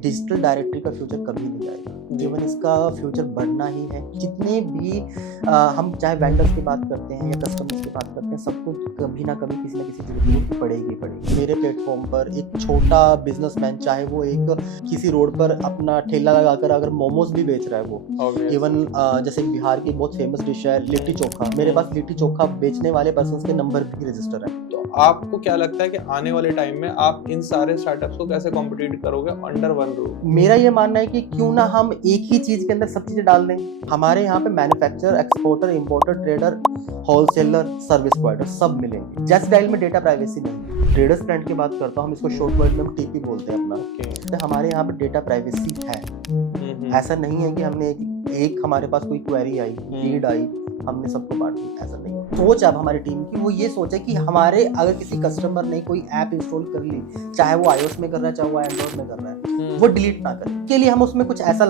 Digital directory का future कभी नहीं जाएगा। इवन इसका फ्यूचर बढ़ना ही है। जितने भी हम चाहे वेंडर्स की बात करते हैं या कस्टमर्स की बात करते हैं, सबको कभी ना कभी किसी ना किसी चीज़ की जरूरत पड़ेगी। मेरे प्लेटफॉर्म पर एक छोटा बिजनेसमैन, चाहे वो एक किसी रोड पर अपना ठेला लगाकर अगर मोमोज भी बेच रहा है, वो इवन जैसे बिहार की बहुत फेमस डिश है लिट्टी चोखा, मेरे पास लिट्टी चोखा बेचने वाले पर्सन के नंबर भी रजिस्टर है। तो आपको क्या लगता है कि आने वाले टाइम में आप इन सारे स्टार्टअप्स को कैसे कॉम्पिटिट करोगे अंडर वन रूफ? मेरा ये मानना है कि क्यों ना हम एक ही चीज के अंदर सब चीजें डाल दें। हमारे यहाँ पे manufacturer, exporter, importer, trader, wholesaler, service provider सब मिलेंगे। जस्ट डायल में डेटा प्राइवेसी नहीं। ट्रेडर्स ब्रांड की बात करता हूँ, हम इसको शॉर्ट वर्ड में टीपी बोलते हैं अपना। तो हमारे यहाँ पे डेटा प्राइवेसी है। ऐसा नहीं है कि हमने एक हमारे पास कोई क्वेरी आई, लीड आई, हमने सबको बांट दी, ऐसा नहीं। सोच अब हमारी टीम की वो ये सोचे कि हमारे अगर किसी कस्टमर ने कोई ऐप इंस्टॉल कर ली, चाहे वो iOS में कर रहा है चाहे वो एंड्रॉइड में कर रहा है, वो डिलीट ना करे। के लिए हम उसमें कुछ ऐसा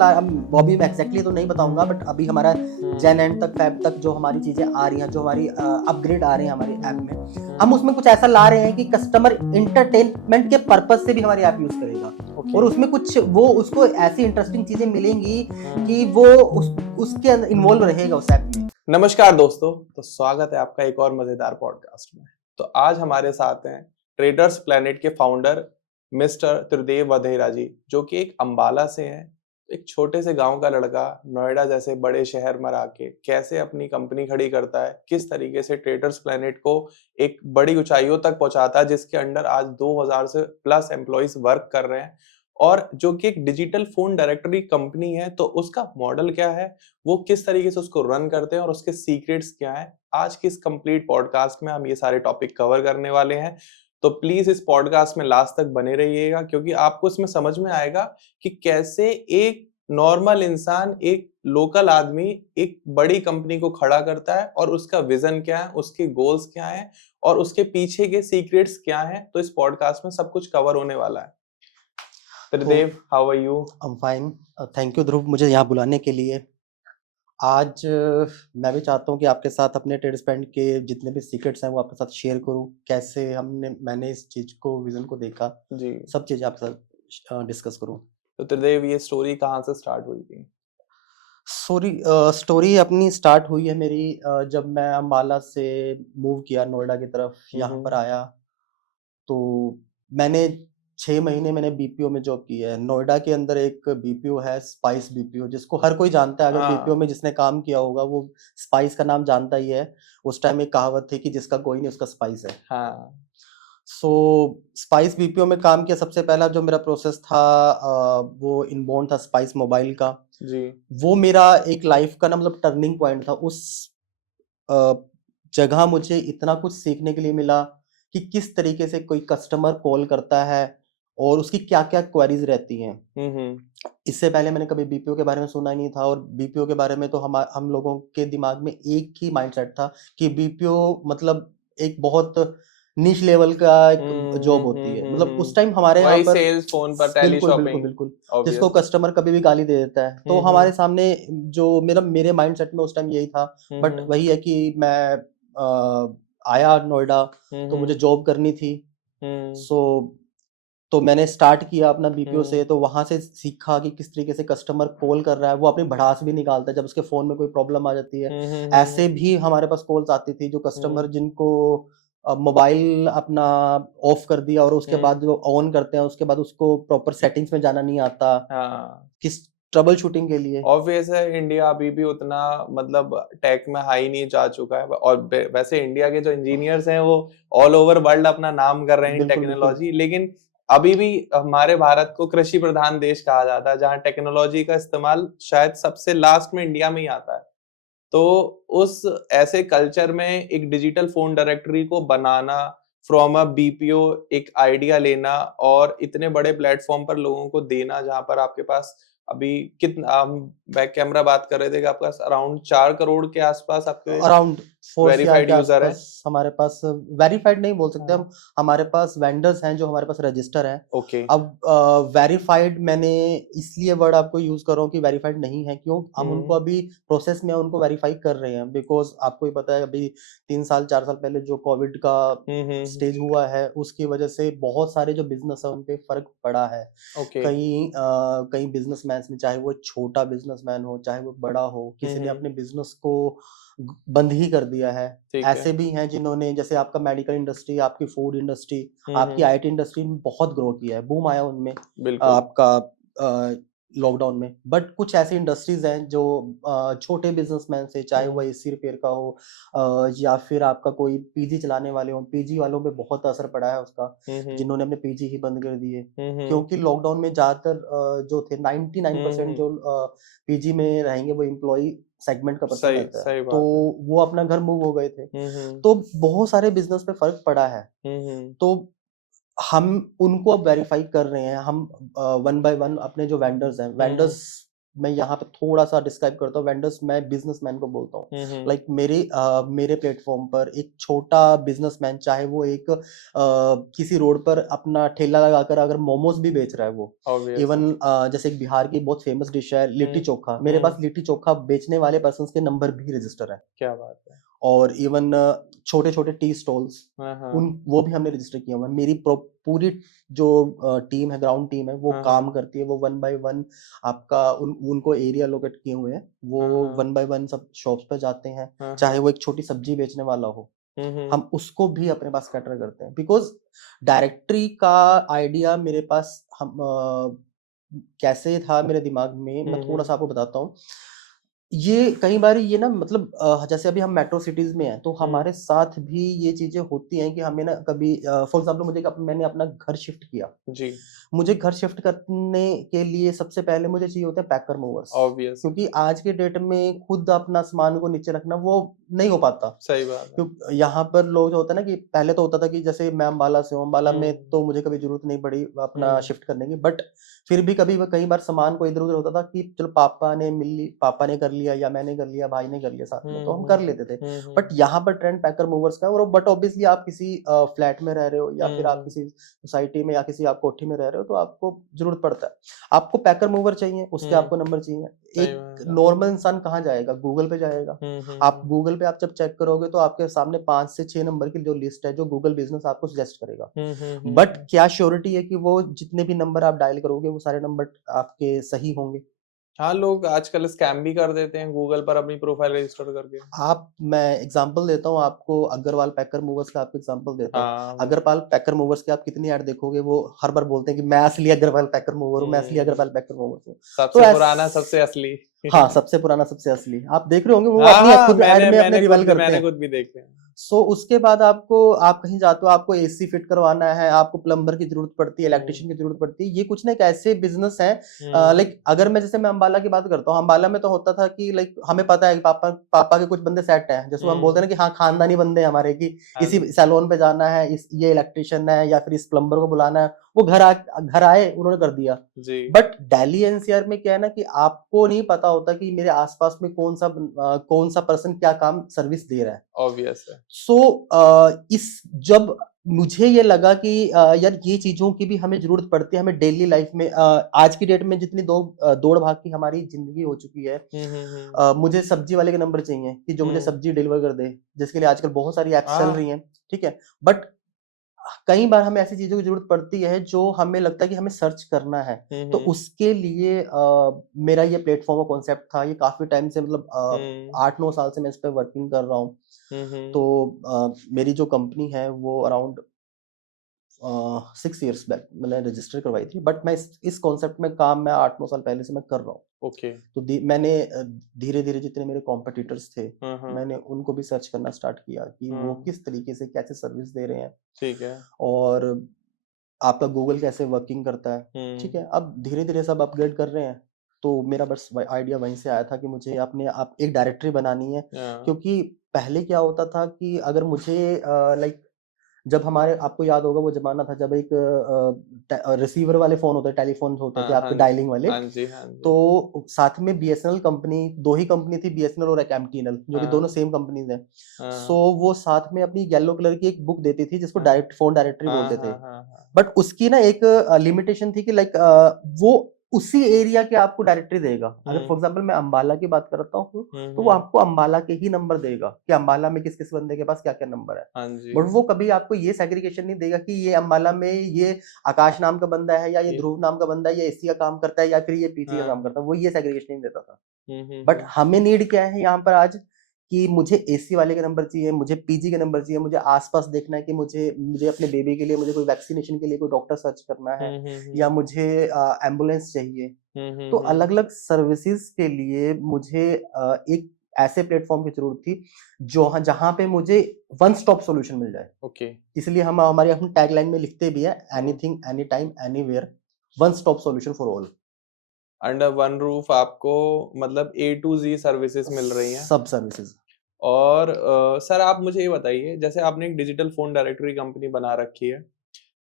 वो अभी मैं एक्जैक्टली तो नहीं बताऊंगा, बट अभी हमारा जन एंड तक, फेब तक जो हमारी चीजें आ रही हैं, जो हमारी अपग्रेड आ रहे हैं हमारी ऐप में, हम उसमें कुछ ऐसा ला रहे हैं कि कस्टमर इंटरटेनमेंट के पर्पज से भी हमारी ऐप यूज करेगा। और उसमें कुछ वो उसको ऐसी इंटरेस्टिंग चीजें मिलेंगी कि वो उसके अंदर इन्वॉल्व रहेगा उस ऐप में। नमस्कार दोस्तों, तो स्वागत है आपका एक और मजेदार पॉडकास्ट में। तो आज हमारे साथ हैं ट्रेडर्स प्लेनेट के फाउंडर मिस्टर त्रिदेव वधेरा जी, जो कि एक अंबाला से हैं। एक छोटे से गांव का लड़का नोएडा जैसे बड़े शहर में आके कैसे अपनी कंपनी खड़ी करता है, किस तरीके से ट्रेडर्स प्लेनेट को एक बड़ी ऊंचाइयों तक पहुंचाता है, जिसके अंडर आज 2000 से प्लस एम्प्लॉइज वर्क कर रहे हैं, और जो कि एक डिजिटल फोन डायरेक्टरी कंपनी है। तो उसका मॉडल क्या है, वो किस तरीके से उसको रन करते हैं और उसके सीक्रेट्स क्या हैं, आज की इस कंप्लीट पॉडकास्ट में हम ये सारे टॉपिक कवर करने वाले हैं। तो प्लीज इस पॉडकास्ट में लास्ट तक बने रहिएगा, क्योंकि आपको इसमें समझ में आएगा कि कैसे एक नॉर्मल इंसान, एक लोकल आदमी एक बड़ी कंपनी को खड़ा करता है, और उसका विजन क्या है, उसके गोल्स क्या हैं, और उसके पीछे के सीक्रेट्स क्या हैं। तो इस पॉडकास्ट में सब कुछ कवर होने वाला है। Tridev, how are you? I am fine, thank you Dhruv मुझे यहाँ बुलाने के लिए। आज मैं भी चाहता हूँ कि आपके साथ अपने ट्रेड स्पेंड के जितने भी सीक्रेट्स हैं वो आपके साथ शेयर करूँ, कैसे मैंने इस चीज को, विजन को देखा जी, सब चीजें आपके साथ डिस्कस करूँ। तो त्रिदेव, ये स्टोरी कहाँ से स्टार्ट हुई थी? स्टोरी अपनी स्टार्ट हुई है मेरी जब मैं अम्बाला से मूव किया नोएडा की तरफ, यहाँ पर आया तो मैंने 6 महीने मैंने बीपीओ में जॉब की है। नोएडा के अंदर एक बीपीओ है, स्पाइस बीपीओ, जिसको हर कोई जानता है। अगर बीपीओ में जिसने काम किया होगा वो स्पाइस का नाम जानता ही है। उस टाइम एक कहावत थी कि जिसका कोई नहीं उसका स्पाइस है। हाँ। सो स्पाइस बीपीओ में काम किया। सबसे पहला जो मेरा प्रोसेस था वो इनबाउंड था स्पाइस मोबाइल का जी। वो मेरा एक लाइफ का ना मतलब टर्निंग पॉइंट था। उस जगह मुझे इतना कुछ सीखने के लिए मिला कि किस तरीके से कोई कस्टमर कॉल करता है और उसकी क्या क्या क्वेरीज रहती हैं। इससे पहले मैंने कभी बीपीओ के बारे में सुना ही नहीं था, और बीपीओ के बारे में तो हम लोगों के दिमाग में एक ही माइंडसेट था कि बीपीओ मतलब एक बहुत नीश लेवल का एक जॉब होती है। मतलब उस टाइम हमारे यहाँ पर सेल्स, फोन पर, बिल्कुल टेली बिल्कुल शॉपिंग, बिल्कुल जिसको कस्टमर कभी भी गाली दे देता है। तो हमारे सामने जो मेरे माइंडसेट में उस टाइम यही था। बट वही है कि मैं आया नोएडा तो मुझे जॉब करनी थी। सो तो मैंने स्टार्ट किया अपना बीपीओ से। तो वहां से सीखा कि किस तरीके से कस्टमर कॉल कर रहा है, वो अपनी भड़ास भी निकालता है जब उसके फोन में कोई प्रॉब्लम आ जाती है। ऐसे भी हमारे पास कॉल्स आती थी जो कस्टमर जिनको मोबाइल अपना ऑफ कर दिया और उसके बाद जो ऑन करते हैं उसके बाद उसको प्रॉपर सेटिंग्स में जाना नहीं आता। किस ट्रबल शूटिंग के लिए। ऑब्वियस है, इंडिया अभी भी उतना मतलब टेक में हाई नहीं जा चुका है, और वैसे इंडिया के जो इंजीनियर्स हैं वो ऑल ओवर वर्ल्ड अपना नाम कर रहे हैं टेक्नोलॉजी, लेकिन अभी भी हमारे भारत को कृषि प्रधान देश कहा जाता है, जहां टेक्नोलॉजी का इस्तेमाल शायद सबसे लास्ट में इंडिया में ही आता है। तो उस ऐसे कल्चर में एक डिजिटल फोन डायरेक्टरी को बनाना, फ्रॉम अ बीपीओ एक आइडिया लेना और इतने बड़े प्लेटफॉर्म पर लोगों को देना, जहां पर आपके पास अभी कितना, हम बैक कैमरा बात कर रहे थे कि आपके पास अराउंड 4 करोड़ के आसपास आपके अराउंड फोर्स यार्ड वेरीफाइड के यूजर है? आसपास हमारे पास वेरीफाइड नहीं बोल सकते हम, हाँ, हमारे पास वेंडर्स हैं जो हमारे पास रजिस्टर हैं। ओके। अब वेरीफाइड मैंने इसलिए वर्ड आपको यूज कर रहा हूँ कि वेरीफाइड नहीं है, क्यों हम उनको अभी प्रोसेस में उनको वेरीफाई कर रहे हैं, बिकॉज आपको ही पता है अभी 3 साल 4 साल पहले जो कोविड का स्टेज हुआ है उसकी वजह से बहुत सारे जो बिजनेस है उन पे फर्क पड़ा है। ओके। कई बिजनेसमैन ने, चाहे वो छोटा बिजनेसमैन हो चाहे वो बड़ा हो, किसी ने अपने बिजनेस को बंद ही कर दिया है। ठीक है। ऐसे भी हैं जिन्होंने, जैसे आपका मेडिकल इंडस्ट्री, आपकी फूड इंडस्ट्री, आपकी आईटी इंडस्ट्री में बहुत ग्रो किया है, बूम आया उनमें बिल्कुल। आपका लॉकडाउन में। बट कुछ ऐसी इंडस्ट्रीज हैं जो छोटे बिजनेसमैन से, चाहे वो एसी रिपेयर का हो या फिर आपका कोई पीजी चलाने वाले हो, पीजी वालों पे बहुत असर पड़ा है उसका, जिन्होंने अपने पीजी ही बंद कर दिए। क्योंकि लॉकडाउन में ज्यादातर जो थे 99% जो पीजी में रहेंगे वो एम्प्लॉय सेगमेंट का पर्सन सही रहता है, सही तो बात है। वो अपना घर मूव हो गए थे। तो बहुत सारे बिजनेस पे फर्क पड़ा है। तो हम उनको अब वेरीफाई कर रहे हैं, हम वन बाय वन अपने जो वेंडर्स हैं, वेंडर्स मैं यहाँ पे थोड़ा सा डिस्क्राइब करता हूँ। वेंडर्स मैं बिजनेसमैन को बोलता हूँ। लाइक मेरे प्लेटफॉर्म पर एक छोटा बिजनेसमैन, चाहे वो एक किसी रोड पर अपना ठेला लगाकर अगर मोमोज भी बेच रहा है, वो ऑब्वियस इवन जैसे एक बिहार की बहुत फेमस डिश है लिट्टी चोखा, मेरे पास लिट्टी चोखा बेचने वाले पर्सन के नंबर भी रजिस्टर है। क्या बात है। और इवन छोटे छोटे टी स्टॉल्स, हाँ, उन वो भी हमने रजिस्टर किया हुआ है। मेरी पूरी जो टीम है, ग्राउंड टीम है, वो काम करती है, वो वन बाय वन आपका उनको एरिया लोकेट किए हुए हैं, वो वन बाय वन सब शॉप्स पे जाते हैं। चाहे वो एक छोटी सब्जी बेचने वाला हो, हम उसको भी अपने पास कैटर करते हैं। बिकॉज डायरेक्टरी का आइडिया मेरे पास हम कैसे था मेरे दिमाग में, मैं थोड़ा सा आपको बताता हूँ। ये कई बार ये ना, मतलब जैसे अभी हम मेट्रो सिटीज में हैं, तो हमारे साथ भी ये चीजें होती हैं कि हमें ना कभी फॉर एग्जाम्पल मैंने अपना घर शिफ्ट किया जी। मुझे घर शिफ्ट करने के लिए सबसे पहले मुझे चाहिए होता है पैकर मूवर्स, ऑब्वियस। क्योंकि आज के डेट में खुद अपना सामान को नीचे रखना वो नहीं हो पाता। सही बात है। क्योंकि यहाँ पर लोग जो होता है ना, कि पहले तो होता था कि जैसे मैं अम्बाला से हूँ, अम्बाला में तो मुझे कभी जरूरत नहीं पड़ी अपना शिफ्ट करने की, बट फिर भी कई बार सामान को इधर उधर होता था कि चलो पापा ने कर लिया या मैंने कर लिया, भाई ने कर लिया साथ में, तो हम कर लेते थे। बट यहाँ पर ट्रेंड पैकर मूवर्स का है, और बट ऑब्वियसली आप किसी फ्लैट में रह रहे हो या फिर आप किसी सोसाइटी में या किसी आप कोठी में रह रहे हो, तो आपको जरूरत पड़ता है, आपको पैकर मूवर चाहिए, उसके आपको नंबर चाहिए। एक नॉर्मल इंसान कहाँ जाएगा? गूगल पे जाएगा। आप गूगल पे आप जब चेक करोगे तो आपके सामने 5 से 6 नंबर की जो लिस्ट है, जो गूगल बिजनेस आपको सजेस्ट करेगा। बट क्या श्योरिटी है कि वो जितने भी नंबर आप डायल करोगे वो सारे नंबर आपके सही होंगे? हाँ, लोग आजकल स्कैम भी कर देते हैं गूगल पर अपनी प्रोफाइल रजिस्टर करके। मैं एग्जांपल देता हूँ आपको, अग्रवाल पैकर मूवर्स का आपको एग्जांपल देता हूँ। हाँ। अग्रवाल पैकर मूवर्स के आप कितनी ऐड देखोगे, वो हर बार बोलते हैं कि मैं असली अग्रवाल पैकर मूवर हूँ, मैं असली अग्रवाल पैकर मूवर हूँ। सबसे पुराना सबसे असली। हाँ, सबसे पुराना सबसे असली, आप देख रहे होंगे वो हाँ, अपनी हाँ, खुद ऐड में अपने रिवील करते मैंने हैं। खुद भी देखे हैं। सो उसके बाद आप कहीं जाते हो, आपको एसी फिट करवाना है, आपको प्लम्बर की जरूरत पड़ती है, इलेक्ट्रिशियन की जरूरत पड़ती है। ये कुछ ना एक ऐसे बिजनेस है, लाइक अगर मैं अम्बाला की बात करता हूँ, अम्बाला में तो होता था कि लाइक हमें पता है कि पापा के कुछ बंदे सेट हैं, जैसे हम बोलते हैं ना कि हाँ खानदानी बंदे हैं हमारे, की इसी सैलून पे जाना है, ये इलेक्ट्रिशियन है या फिर इस प्लम्बर को बुलाना है, वो घर आए, उन्होंने कर दिया। बट दिल्ली एनसीआर में क्या है ना, कि आपको नहीं पता होता कि मेरे आसपास में कौन सा पर्सन क्या काम सर्विस दे रहा है। ऑब्वियस है। जब मुझे ये लगा कि यार ये चीजों की भी हमें जरूरत पड़ती है, हमें डेली लाइफ में, आज की डेट में जितनी दौड़ भाग की हमारी जिंदगी हो चुकी है, मुझे सब्जी वाले के नंबर चाहिए कि जो मुझे सब्जी डिलीवर कर दे, जिसके लिए आजकल बहुत सारी एप्स चल रही हैं, ठीक है। बट कई बार हमें ऐसी चीजों की जरूरत पड़ती है जो हमें लगता है कि हमें सर्च करना है, तो उसके लिए मेरा ये प्लेटफॉर्म का कॉन्सेप्ट था। ये काफी टाइम से, मतलब 8-9 साल से मैं इस पे वर्किंग कर रहा हूँ। तो मेरी जो कंपनी है वो अराउंड 6 इयर्स बैक मैंने रजिस्टर करवाई थी, बट मैं इस कॉन्सेप्ट में काम मैं 8-9 साल पहले से मैं कर रहा हूँ। ओके। तो मैंने धीरे धीरे जितने मेरे कॉम्पिटिटर्स थे, मैंने उनको भी सर्च करना स्टार्ट किया कि वो किस तरीके से कैसे सर्विस दे रहे हैं, ठीक है, और आपका गूगल कैसे वर्किंग करता है, ठीक है। अब धीरे धीरे सब अपग्रेड कर रहे हैं, तो मेरा बस आइडिया वहीं से आया था कि मुझे अपने आप एक डायरेक्टरी बनानी है। क्योंकि पहले क्या होता था कि अगर मुझे लाइक जब हमारे, आपको याद होगा वो जमाना था जब एक रिसीवर वाले फोन होते, टेलीफोन होते थे आपके डायलिंग वाले, हाँ जी हाँ जी। तो साथ में बीएसएनएल कंपनी, दो ही कंपनी थी, बीएसएनएल और एक एमटीएनएल, जो कि दोनों सेम कंपनीज हैं। सो वो साथ में अपनी येलो कलर की एक बुक देती थी जिसको डायरेक्ट फोन डायरेक्टरी बोलते थे। बट उसकी ना एक लिमिटेशन थी कि लाइक वो उसी एरिया के आपको डायरेक्टरी देगा। अगर फॉर एग्जांपल मैं अंबाला की बात करता हूँ तो वो आपको अंबाला के ही नंबर देगा कि अंबाला में किस किस बंदे के पास क्या क्या नंबर है। बट वो कभी आपको ये सेग्रीगेशन नहीं देगा कि ये अंबाला में ये आकाश नाम का बंदा है, या ये ध्रुव नाम का बंदा है, ये एसी का काम करता है, या फिर ये पीसी का काम करता है। वो ये सेग्रीगेशन नहीं देता था। बट हमें नीड क्या है यहाँ पर आज कि मुझे एसी वाले के नंबर चाहिए, मुझे पीजी के नंबर चाहिए, मुझे आसपास देखना है कि मुझे अपने बेबी के लिए मुझे कोई वैक्सीनेशन के लिए कोई डॉक्टर सर्च करना है, या मुझे एम्बुलेंस चाहिए। तो अलग अलग सर्विसेज के लिए मुझे एक ऐसे प्लेटफॉर्म की जरूरत थी जो जहां पे मुझे वन स्टॉप सॉल्यूशन मिल जाए। इसलिए हम हमारे अपनी टैगलाइन में लिखते भी है, anything any time anywhere, one stop solution for all. Under one roof आपको मतलब A to Z सर्विसेज मिल रही हैं, सब सर्विसेज। और सर आप मुझे ये बताइए, जैसे आपने एक डिजिटल फोन डायरेक्टरी कंपनी बना रखी है,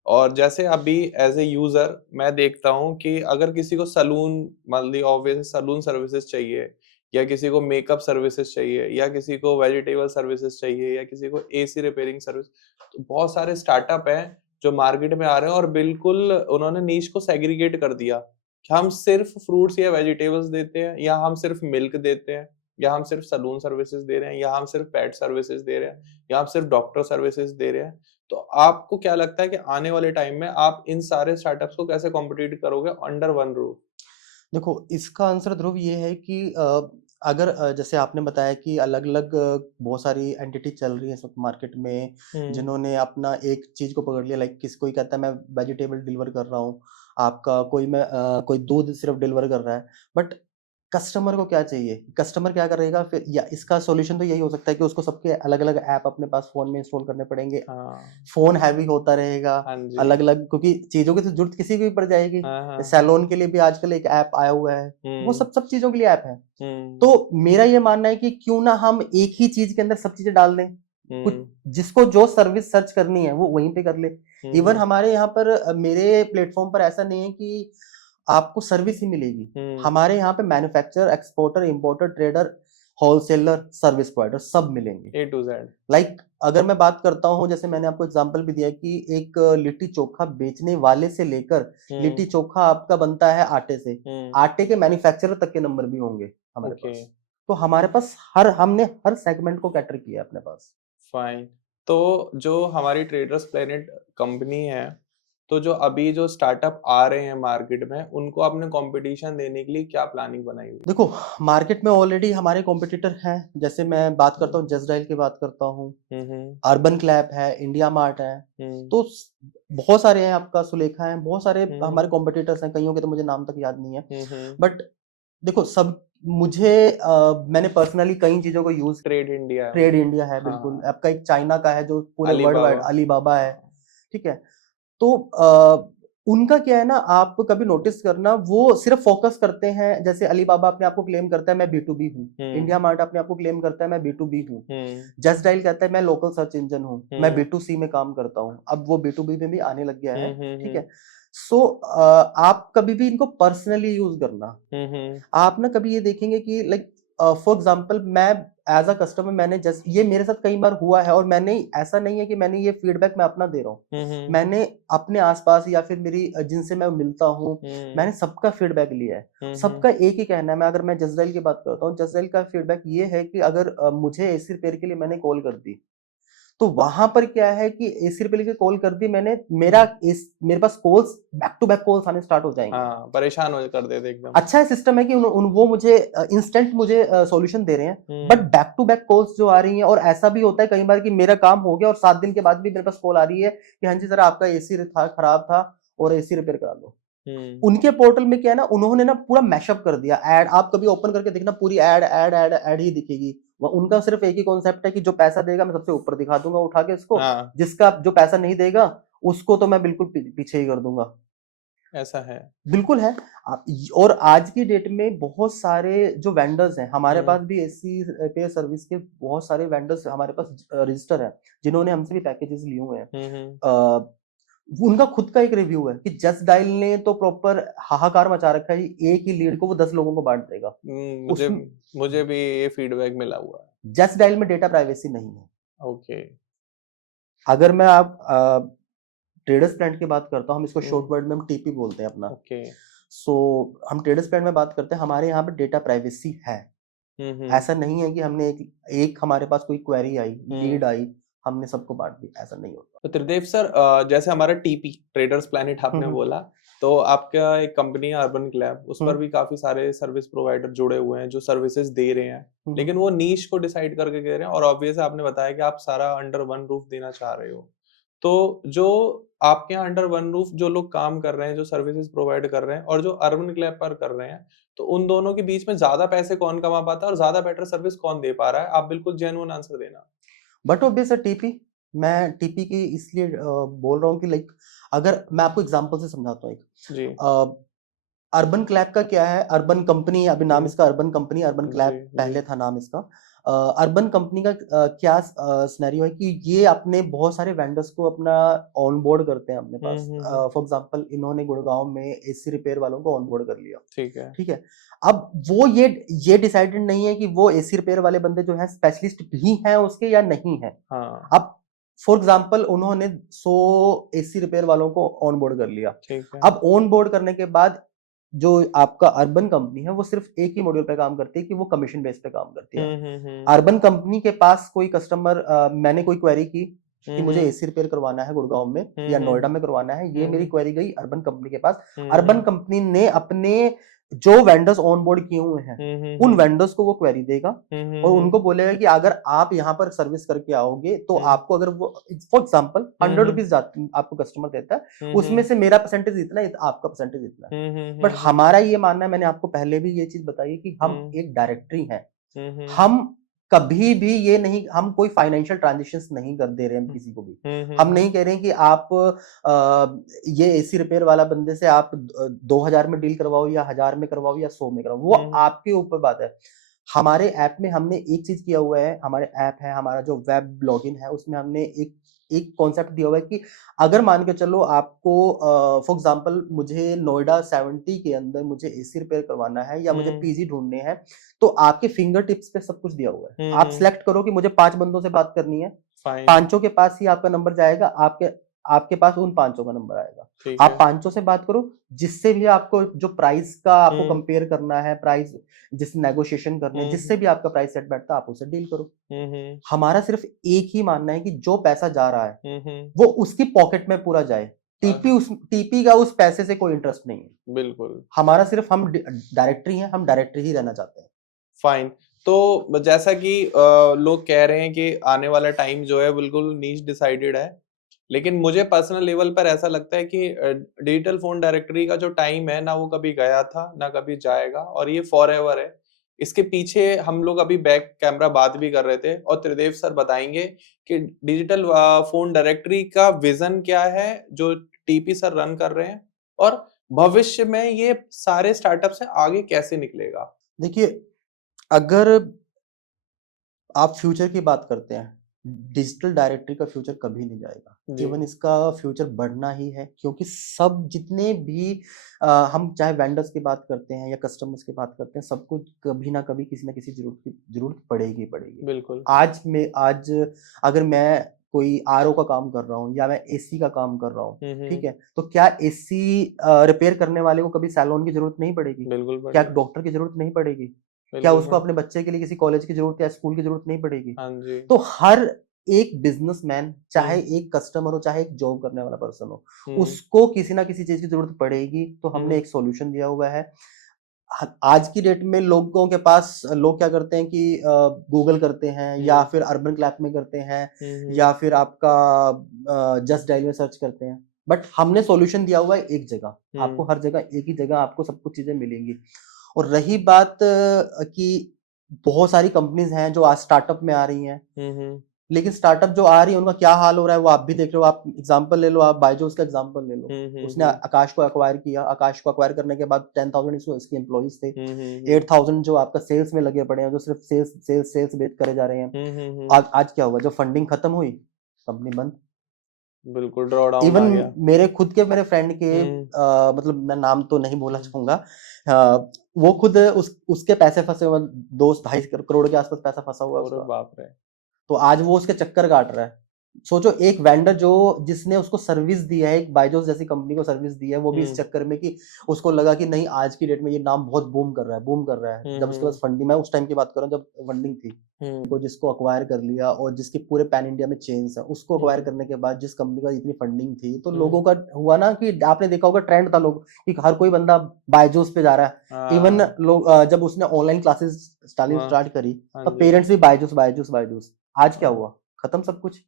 और जैसे अभी एज ए यूजर मैं देखता हूँ कि अगर किसी को सलून, मान ली ऑब्वियस सलून सर्विसेज चाहिए, या किसी को मेकअप सर्विसेज चाहिए, या किसी को वेजिटेबल सर्विसेज चाहिए, या किसी को एसी रिपेयरिंग सर्विस, तो बहुत सारे स्टार्टअप हैं जो मार्केट में आ रहे हैं, और बिल्कुल उन्होंने नीश को सेग्रीगेट कर दिया कि हम सिर्फ फ्रूट्स या वेजिटेबल्स देते हैं, या हम सिर्फ मिल्क देते हैं, या हम सिर्फ सलून सर्विसेज दे रहे हैं, या हम सिर्फ पेट सर्विसेज दे रहे हैं, या हम सिर्फ डॉक्टर सर्विसेज दे रहे हैं। तो आपको क्या लगता है कि आने वाले टाइम में आप इन सारे स्टार्टअप्स को कैसे कॉम्पिटिट करोगे अंडर वन रूफ? देखो, इसका आंसर ध्रुव ये है कि अगर जैसे आपने बताया कि अलग-अलग बहुत सारी एंटिटी चल रही है इस वक़्त मार्केट में, जिन्होंने अपना एक चीज़ को पकड़ लिया। लाइक कोई कहता है मैं वेजिटेबल डिलीवर कर रहा हूँ, आपका कोई दूध सिर्फ़ डिलीवर कर रहा है। बट कस्टमर को क्या चाहिए? कस्टमर क्या करेगा फिर? या इसका सॉल्यूशन तो यही हो सकता है कि उसको सबके अलग-अलग ऐप अपने पास फ़ोन में इंस्टॉल करने पड़ेंगे। फ़ोन हैवी होता रहेगा, अलग-अलग, क्योंकि चीज़ों की तो ज़रूरत किसी को भी पड़ जाएगी। सैलून के लिए भी आजकल एक ऐप आया हुआ है, वो सब चीज़ों के लिए ऐप है। तो मेरा ये मानना है कि क्यों ना हम एक ही चीज़ के अंदर सब चीज़ें डाल दें। कुछ जिसको जो सर्विस सर्च करनी है वो वहीं पे कर ले। इवन हमारे यहाँ पर मेरे प्लेटफ़ॉर्म पर ऐसा नहीं है कि आपको सर्विस ही मिलेगी। हमारे यहाँ पे manufacturer, exporter, importer, trader, wholesaler, service provider सब मिलेंगे A to Z। लाइक अगर मैं बात करता हूँ, जैसे मैंने आपको एग्जांपल भी दिया कि एक लिट्टी चोखा बेचने वाले से लेकर लिट्टी चोखा आपका बनता है आटे से, आटे के मैन्युफैक्चरर तक के नंबर भी होंगे हमारे पास। तो हमारे पास हमने हर सेगमेंट को कैटर किया है अपने पास। फाइन। तो जो हमारी ट्रेडर्स प्लेनेट कंपनी है, तो जो अभी जो स्टार्टअप आ रहे हैं मार्केट में, उनको आपने कंपटीशन देने के लिए क्या प्लानिंग बनाई हुई? देखो, मार्केट में ऑलरेडी हमारे कॉम्पिटिटर हैं। जैसे मैं बात करता हूँ, जस्ट डायल की बात करता हूँ, अर्बन क्लैप है, इंडिया मार्ट है, तो बहुत सारे हैं, आपका सुलेखा है, बहुत सारे हमारे कॉम्पिटिटर्स हैं। कईयों के तो मुझे नाम तक याद नहीं है। बट देखो, सब मुझे मैंने पर्सनली कई चीजों को यूज, ट्रेड इंडिया है, बिल्कुल। आपका एक चाइना का है जो पूरे वर्ल्ड वाइड, अलीबाबा है, ठीक है। तो उनका क्या है ना, आप कभी नोटिस करना, वो सिर्फ फोकस करते हैं। जैसे अलीबाबा अपने आप को क्लेम करता है मैं B2B हूँ, इंडिया मार्ट अपने आप को क्लेम करता है मैं B2B हूँ, जस्ट डायल कहता है मैं लोकल सर्च इंजन हूँ, मैं B2C में काम करता हूँ। अब वो B2B में भी आने लग गया है, ठीक है। सो आप कभी भी इनको पर्सनली यूज करना। आप ना कभी ये देखेंगे कि लाइक फॉर एग्जाम्पल, मैं एज अ कस्टमर, मैंने जस्ट, ये मेरे साथ कई बार हुआ है, और मैंने, ऐसा नहीं है कि मैंने ये फीडबैक मैं अपना दे रहा हूँ, मैंने अपने आसपास या फिर मेरी जिनसे मैं मिलता हूँ, मैंने सबका फीडबैक लिया है। सबका एक ही कहना है, मैं अगर मैं जस्ट डायल की बात करता हूँ, जस्ट डायल का फीडबैक ये है कि अगर मुझे एसी रिपेयर के लिए मैंने कॉल कर दी, तो वहां पर क्या है कि एसी रिपेयर के कॉल कर दी मैंने, मेरे पास calls back to back calls आने स्टार्ट हो जाएंगे। परेशान हो कर देते एकदम। अच्छा सिस्टम है कि वो मुझे इंस्टेंट मुझे सॉल्यूशन दे रहे हैं, but back to back calls जो आ रही हैं, और ऐसा भी होता है कई बार कि मेरा काम हो गया और 7 दिन के बाद भी मेरे पास कॉल आ रही है कि हाँ जी सर, आपका एसी था, खराब था और एसी रिपेयर करा लो। उनके पोर्टल में क्या है ना, उन्होंने ना पूरा मैशअप कर दिया। ऐड आप कभी ओपन करके देखना, पूरी ऐड ही दिखेगी। उनका सिर्फ एक ही कॉन्सेप्ट है कि जो पैसा देगा मैं सबसे ऊपर दिखा दूंगा उठा के इसको, जिसका जो पैसा नहीं देगा उसको तो मैं बिल्कुल पीछे ही कर दूंगा। ऐसा है। बिल्कुल है। और आज की डेट में बहुत सारे जो वेंडर्स हैं, हमारे पास भी एसी रिपेयर सर्विस के बहुत सारे वेंडर्स हमारे पास रजिस्टर हैं, जिन्होंने हमसे भी पैकेजेस लिए हुए हैं। उनका खुद का एक रिव्यू है कि जस्ट डायल ने तो प्रॉपर हाहाकार मचा रखा है, एक ही लीड को वो 10 लोगों को बांट देगा। मुझे मुझे भी ये फीडबैक मिला हुआ है। जस्ट डायल में डेटा प्राइवेसी नहीं है। ओके। अगर मैं आप ट्रेडर्स प्लान की बात करता हूँ, हम इसको शॉर्ट वर्ड में हम टीपी बोलते हैं अपना। ओके। सो हम ट्रेडर्स प्लान में बात करते हैं, हमारे यहाँ पे डेटा प्राइवेसी है। ऐसा नहीं है कि हमने एक हमारे पास कोई क्वेरी आई, लीड आई, हमने सबको बांट दी, ऐसा नहीं होता। तो त्रिदेव सर, जैसे हमारा टीपी ट्रेडर्स प्लैनेट आपने बोला, तो आपका एक कंपनी है अर्बन क्लैब, उस पर भी काफी सारे सर्विस प्रोवाइडर जुड़े हुए हैं जो सर्विसेज दे रहे हैं, लेकिन वो नीश को डिसाइड करके दे रहे हैं, और ऑब्वियस आपने बताया कि आप सारा अंडर वन रूफ देना चाह रहे हो। तो जो आपके यहाँ अंडर वन रूफ जो लोग काम कर रहे हैं, जो सर्विसेज प्रोवाइड कर रहे हैं, और जो अर्बन क्लैब पर कर रहे हैं, तो उन दोनों के बीच में ज्यादा पैसे कौन कमा पाता है और ज्यादा बेटर सर्विस कौन दे पा रहा है? आप बिल्कुल जेन्युइन आंसर देना। बट ऑब्वियस है टीपी। मैं टीपी की इसलिए बोल रहा हूँ कि लाइक, अगर मैं आपको एग्जांपल से समझाता हूँ एक जी। अर्बन क्लैब का क्या है, अर्बन कंपनी, अभी नाम इसका अर्बन कंपनी, अर्बन क्लैब पहले था नाम इसका। अर्बन कंपनी का क्या सिनेरियो है कि ये अपने बहुत सारे वेंडर्स को अपना ऑन बोर्ड करते हैं अपने पास। फॉर एग्जांपल इन्होंने गुड़गांव में एसी रिपेयर वालों को ऑन बोर्ड कर लिया। ठीक है। अब वो ये डिसाइडेड नहीं है कि वो एसी रिपेयर वाले बंदे जो है स्पेशलिस्ट भी हैं उसके या नहीं है। अब फॉर एग्जाम्पल उन्होंने 100 एसी रिपेयर वालों को ऑन बोर्ड कर लिया। अब ऑन बोर्ड करने के बाद जो आपका अर्बन कंपनी है वो सिर्फ एक ही मॉड्यूल पे काम करती है कि वो कमीशन बेस पे काम करती है। अर्बन कंपनी के पास कोई कस्टमर, मैंने कोई क्वेरी की कि मुझे एसी रिपेयर करवाना है गुड़गांव में या नोएडा में करवाना है, ये मेरी क्वेरी गई अर्बन कंपनी के पास। अर्बन कंपनी ने अपने जो वेंडर्स ऑन बोर्ड किए हुए हैं उन वेंडर्स को वो क्वेरी देगा और उनको बोलेगा कि अगर आप यहाँ पर सर्विस करके आओगे तो आपको, अगर वो फॉर एग्जांपल 100 रुपीज आपको कस्टमर देता है, उसमें से मेरा परसेंटेज इतना है, आपका परसेंटेज इतना है। बट हमारा ये मानना है, मैंने आपको पहले भी ये चीज बताई कि हम एक डायरेक्टरी हैं। हम कभी भी ये नहीं, हम कोई फाइनेंशियल ट्रांजेक्शंस नहीं कर दे रहे हैं किसी को भी। हम नहीं कह रहे हैं कि आप ये एसी रिपेयर वाला बंदे से आप 2000 में डील करवाओ या 1000 में करवाओ या 100 में करवाओ, वो आपके ऊपर बात है। हमारे ऐप में हमने एक चीज किया हुआ है, हमारे ऐप है, हमारा जो वेब लॉगिन है, उसमें हमने एक कॉन्सेप्ट दिया हुआ है कि अगर मान के चलो आपको फॉर एग्जांपल मुझे नोएडा 70 के अंदर मुझे एसी रिपेयर करवाना है या मुझे पीजी ढूंढने हैं, तो आपके फिंगर टिप्स पे सब कुछ दिया हुआ है। आप सिलेक्ट करो कि मुझे 5 बंदों से बात करनी है, 5 के पास ही आपका नंबर जाएगा, आपके पास उन 5 का नंबर आएगा। आप 5 से बात करो, जिससे भी आपको जो प्राइस का आपको कंपेयर करना है, प्राइस जिससे नेगोशिएशन करना है, जिससे भी आपका प्राइस सेट बैठता है आप उससे डील करो। हमारा सिर्फ एक ही मानना है कि जो पैसा जा रहा है वो उसकी पॉकेट में पूरा जाए। टीपी का उस पैसे से कोई इंटरेस्ट नहीं है। बिल्कुल। हमारा सिर्फ, हम डायरेक्टरी हैं, हम डायरेक्टरी ही रहना चाहते हैं। फाइन। तो जैसा कि लोग कह रहे हैं कि आने वाला टाइम जो है बिल्कुल नीश डिसाइडेड है, लेकिन मुझे पर्सनल लेवल पर ऐसा लगता है कि डिजिटल फोन डायरेक्टरी का जो टाइम है ना, वो कभी गया था ना कभी जाएगा, और ये फॉरएवर है। इसके पीछे हम लोग अभी बैक कैमरा बात भी कर रहे थे, और त्रिदेव सर बताएंगे कि डिजिटल फोन डायरेक्टरी का विजन क्या है जो टीपी सर रन कर रहे हैं, और भविष्य में ये सारे स्टार्टअप से आगे कैसे निकलेगा। देखिए, अगर आप फ्यूचर की बात करते हैं, डिजिटल डायरेक्टरी का फ्यूचर कभी नहीं जाएगा। इवन इसका फ्यूचर बढ़ना ही है, क्योंकि सब जितने भी हम चाहे वेंडर्स की बात करते हैं या कस्टमर्स की बात करते हैं, सबको कभी ना कभी किसी ना किसी जरूरत पड़ेगी। बिल्कुल। आज अगर मैं कोई आरओ का काम कर रहा हूँ या मैं एसी का काम कर रहा हूँ, ठीक है, तो क्या एसी रिपेयर करने वाले को कभी सैलून की जरूरत नहीं पड़ेगी? बिल्कुल। क्या डॉक्टर की जरूरत नहीं पड़ेगी? क्या उसको अपने बच्चे के लिए किसी कॉलेज की जरूरत या स्कूल की जरूरत नहीं पड़ेगी? तो हर एक बिजनेसमैन, चाहे एक कस्टमर हो, चाहे एक जॉब करने वाला पर्सन हो, उसको किसी ना किसी चीज की जरूरत पड़ेगी। तो हमने एक सॉल्यूशन दिया हुआ है। आज की डेट में लोगों के पास, लोग क्या करते हैं कि गूगल करते हैं या फिर अर्बन क्लैप में करते हैं या फिर आपका जस्ट डायल में सर्च करते हैं, बट हमने सॉल्यूशन दिया हुआ है एक जगह। आपको हर जगह, एक ही जगह आपको सब कुछ चीजें मिलेंगी। और रही बात कि बहुत सारी कंपनीज हैं जो आज स्टार्टअप में आ रही हैं, लेकिन स्टार्टअप जो आ रही है उनका क्या हाल हो रहा है वो आप भी देख रहे हो। आप एग्जांपल ले लो, आप बायजूस का एग्जांपल ले लो। उसने आकाश को अक्वायर किया, आकाश को अक्वायर करने के बाद 10,000 इसके एम्प्लॉइज थे, 8,000 जो आपका सेल्स में लगे पड़े हैं, जो सिर्फ सेल्स बेच करे जा रहे हैं। आज क्या हुआ, जब फंडिंग खत्म हुई कंपनी बंद, बिल्कुल ड्रॉ डाउन इवन आ गया। मेरे फ्रेंड के मतलब मैं नाम तो नहीं बोलना चाहूंगा, वो खुद उसके पैसे फंसे हुए, 2-2.5 करोड़ के आसपास पैसा फंसा हुआ है उसका। बाप रे। तो आज वो उसके चक्कर काट रहा है। सोचो, एक वेंडर जिसने उसको सर्विस दी है, एक बायजूस जैसी कंपनी को सर्विस दी है, वो भी इस चक्कर में कि उसको लगा कि नहीं आज की डेट में ये नाम बहुत बूम कर रहा है। जब उसके पास फंडिंग, मैं उस टाइम की बात कर रहा हूँ जब फंडिंग थी, को जिसको अक्वायर कर लिया और जिसके पूरे पैन इंडिया में चेन्स है, उसको अक्वायर करने के बाद जिस कंपनी का इतनी फंडिंग थी, तो लोगों का हुआ ना कि आपने देखा होगा ट्रेंड था लोग कि हर कोई बंदा बायजूस पे जा रहा है। इवन लोग जब उसने ऑनलाइन क्लासेस स्टार्ट करी तो पेरेंट्स भी बायजूस। आज क्या हुआ, खत्म सब कुछ।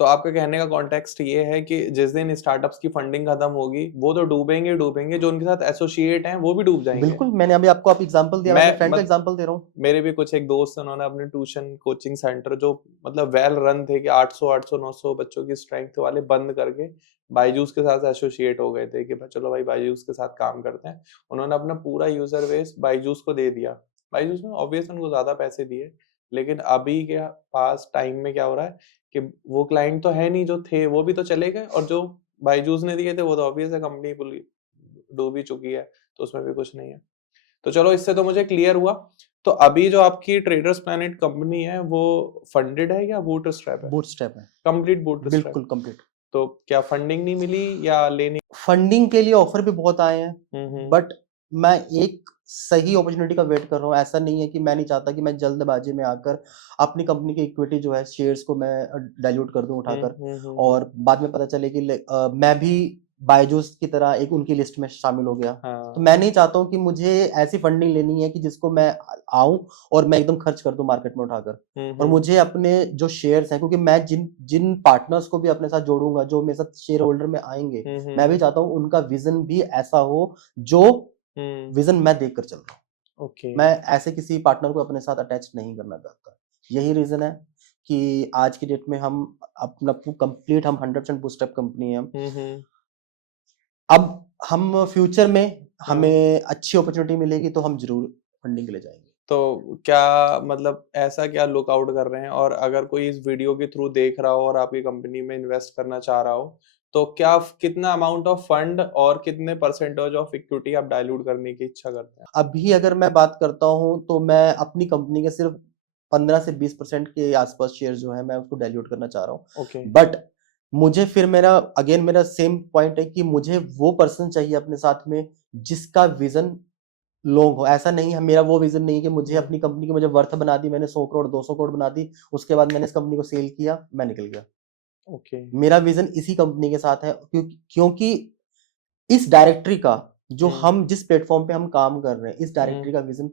तो आपका कहने का कॉन्टेक्स्ट ये है कि जिस दिन स्टार्टअप्स की फंडिंग खत्म होगी वो तो डूबेंगे, जो उनके साथ एसोसिएट हैं वो भी डूब जाएंगे। बिल्कुल, मैंने अभी आपको एग्जांपल दिया, मैं फ्रेंड का एग्जांपल दे रहा हूँ। मेरे भी कुछ एक दोस्त हैं, उन्होंने अपने ट्यूशन कोचिंग सेंटर जो मतलब वेल रन थे कि 800-900 बच्चों की स्ट्रेंथ वाले बंद करके बायजूस के साथ एसोसिएट हो गए थे कि चलो भाई बायजूस के साथ काम करते हैं। उन्होंने अपना पूरा यूजर बेस बायजूस को दे दिया। बायजूस ने ऑब्वियस उनको ज्यादा पैसे दिए, लेकिन अभी के पास टाइम में क्या हो रहा है कि वो क्लाइंट तो है नहीं, जो थे वो भी तो चले गए, और जो बायजूस ने दिए थे वो तो ऑब्वियस है कंपनी डूब ही चुकी है, तो उसमें भी कुछ नहीं है। तो चलो, इससे तो मुझे क्लियर हुआ। तो अभी जो आपकी ट्रेडर्स प्लैनेट कंपनी है वो फंडेड है या बूटस्ट्रैप है? बूटस्ट्रैप है, कंप्लीट बूटस्ट्रैप। बिल्कुल कंप्लीट। तो क्या फंडिंग नहीं मिली या लेनी? फंडिंग के लिए ऑफर भी बहुत आए हैं, बट मैं एक सही अपॉर्चुनिटी का वेट कर रहा हूँ। ऐसा नहीं है कि मैं नहीं चाहता कि मैं जल्दबाजी में आकर अपनी कंपनी की इक्विटी जो है, शेयर्स को मैं डाइल्यूट कर दूं उठाकर, और बाद में पता चले कि मैं भी बायजूस की तरह एक उनकी लिस्ट में शामिल हो गया। तो मैं नहीं चाहता हूँ कि मुझे ऐसी फंडिंग लेनी है कि जिसको मैं आऊं और मैं एकदम खर्च कर दूं मार्केट में उठाकर। और मुझे अपने जो शेयर्स हैं, क्योंकि मैं जिन पार्टनर्स को भी अपने साथ जोड़ूंगा, जो मेरे साथ शेयर होल्डर में आएंगे, मैं भी चाहता हूँ उनका विजन भी ऐसा हो जो विजन मैं देखकर चल रहा हूँ। मैं ऐसे किसी पार्टनर को अपने साथ अटैच नहीं करना चाहता। यही रीजन है कि आज की डेट में हम अपना कंप्लीट, हम 100% बूटस्ट्रैप कंपनी है। अब हम फ्यूचर में हमें अच्छी अपॉर्चुनिटी मिलेगी तो हम जरूर फंडिंग के लिए जाएंगे। तो क्या मतलब ऐसा क्या लुक आउट कर रहे हैं? और अगर कोई इस वीडियो के थ्रू देख रहा हो और आपकी कंपनी में इन्वेस्ट करना चाह रहा हो, तो क्या कितना अमाउंट ऑफ फंड और कितने परसेंटेज ऑफ इक्विटी आप डाइल्यूट करने की इच्छा करते हैं? अभी अगर मैं बात करता हूं तो मैं अपनी कंपनी के सिर्फ 15 से 20% के आसपास शेयर जो है मैं उसको डाइल्यूट करना चाह रहा हूँ। बट मुझे फिर मेरा सेम पॉइंट है कि मुझे वो पर्सन चाहिए अपने साथ में जिसका विजन लॉन्ग हो। ऐसा नहीं है, मेरा वो विजन नहीं है कि मुझे अपनी कंपनी की मुझे वर्थ बना दी, मैंने 100 करोड़ 200 करोड़ बना दी, उसके बाद मैंने इस कंपनी को सेल किया, मैं निकल गया। मेरा विजन इसी कंपनी के साथ है, क्योंकि इस डायरेक्टरी का जो हम जिस प्लेटफॉर्म पे हम काम कर रहे हैं, इस डायरेक्टरी का विजन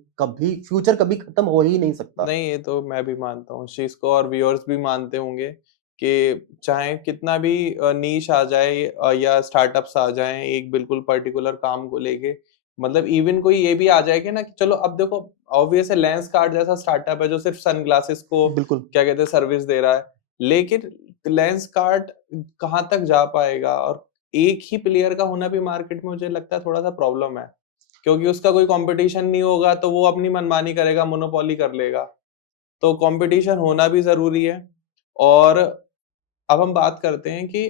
फ्यूचर कभी खत्म हो ही नहीं सकता। नहीं, ये तो मैं भी मानता हूँ इस चीज को, और व्यूअर्स भी मानते होंगे कि चाहे कितना भी नीश आ जाए या स्टार्टअप्स आ जाए एक बिल्कुल पर्टिकुलर काम को लेके, मतलब इवन कोई ये भी आ जाएगा ना कि चलो अब देखो, ऑब्वियस है लेंसकार्ट जैसा स्टार्टअप है जो सिर्फ सनग्लासेस को बिल्कुल क्या कहते हैं सर्विस दे रहा है, लेकिन लेंसकार्ट कहाँ तक जा पाएगा? और एक ही प्लेयर का होना भी मार्केट में मुझे लगता है थोड़ा सा प्रॉब्लम है, क्योंकि उसका कोई कंपटीशन नहीं होगा तो वो अपनी मनमानी करेगा, मोनोपोली कर लेगा। तो कंपटीशन होना भी जरूरी है। और अब हम बात करते हैं कि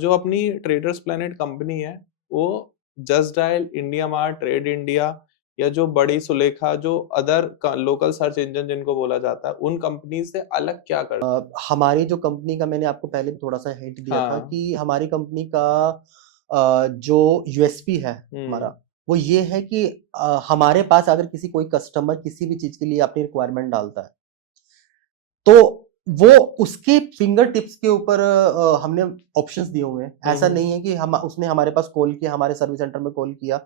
जो अपनी ट्रेडर्स प्लैनेट कंपनी है वो just dial, India mart, trade India या जो बड़ी सुलेखा, जो अदर लोकल सर्च इंजन जिनको बोला जाता है, उन कंपनी से अलग क्या करती है? हमारी जो कंपनी का, मैंने आपको पहले थोड़ा सा हिंट दिया था कि हमारी कंपनी का जो यूएसपी है हमारा, वो ये है कि हमारे पास अगर कोई कस्टमर किसी भी चीज के लिए अपनी रिक्वायरमेंट डालता है तो वो उसके फिंगर टिप्स के ऊपर हमने ऑप्शंस दिए हुए हैं। ऐसा नहीं है कि उसने हमारे पास कॉल किया, हमारे सर्विस सेंटर में कॉल किया,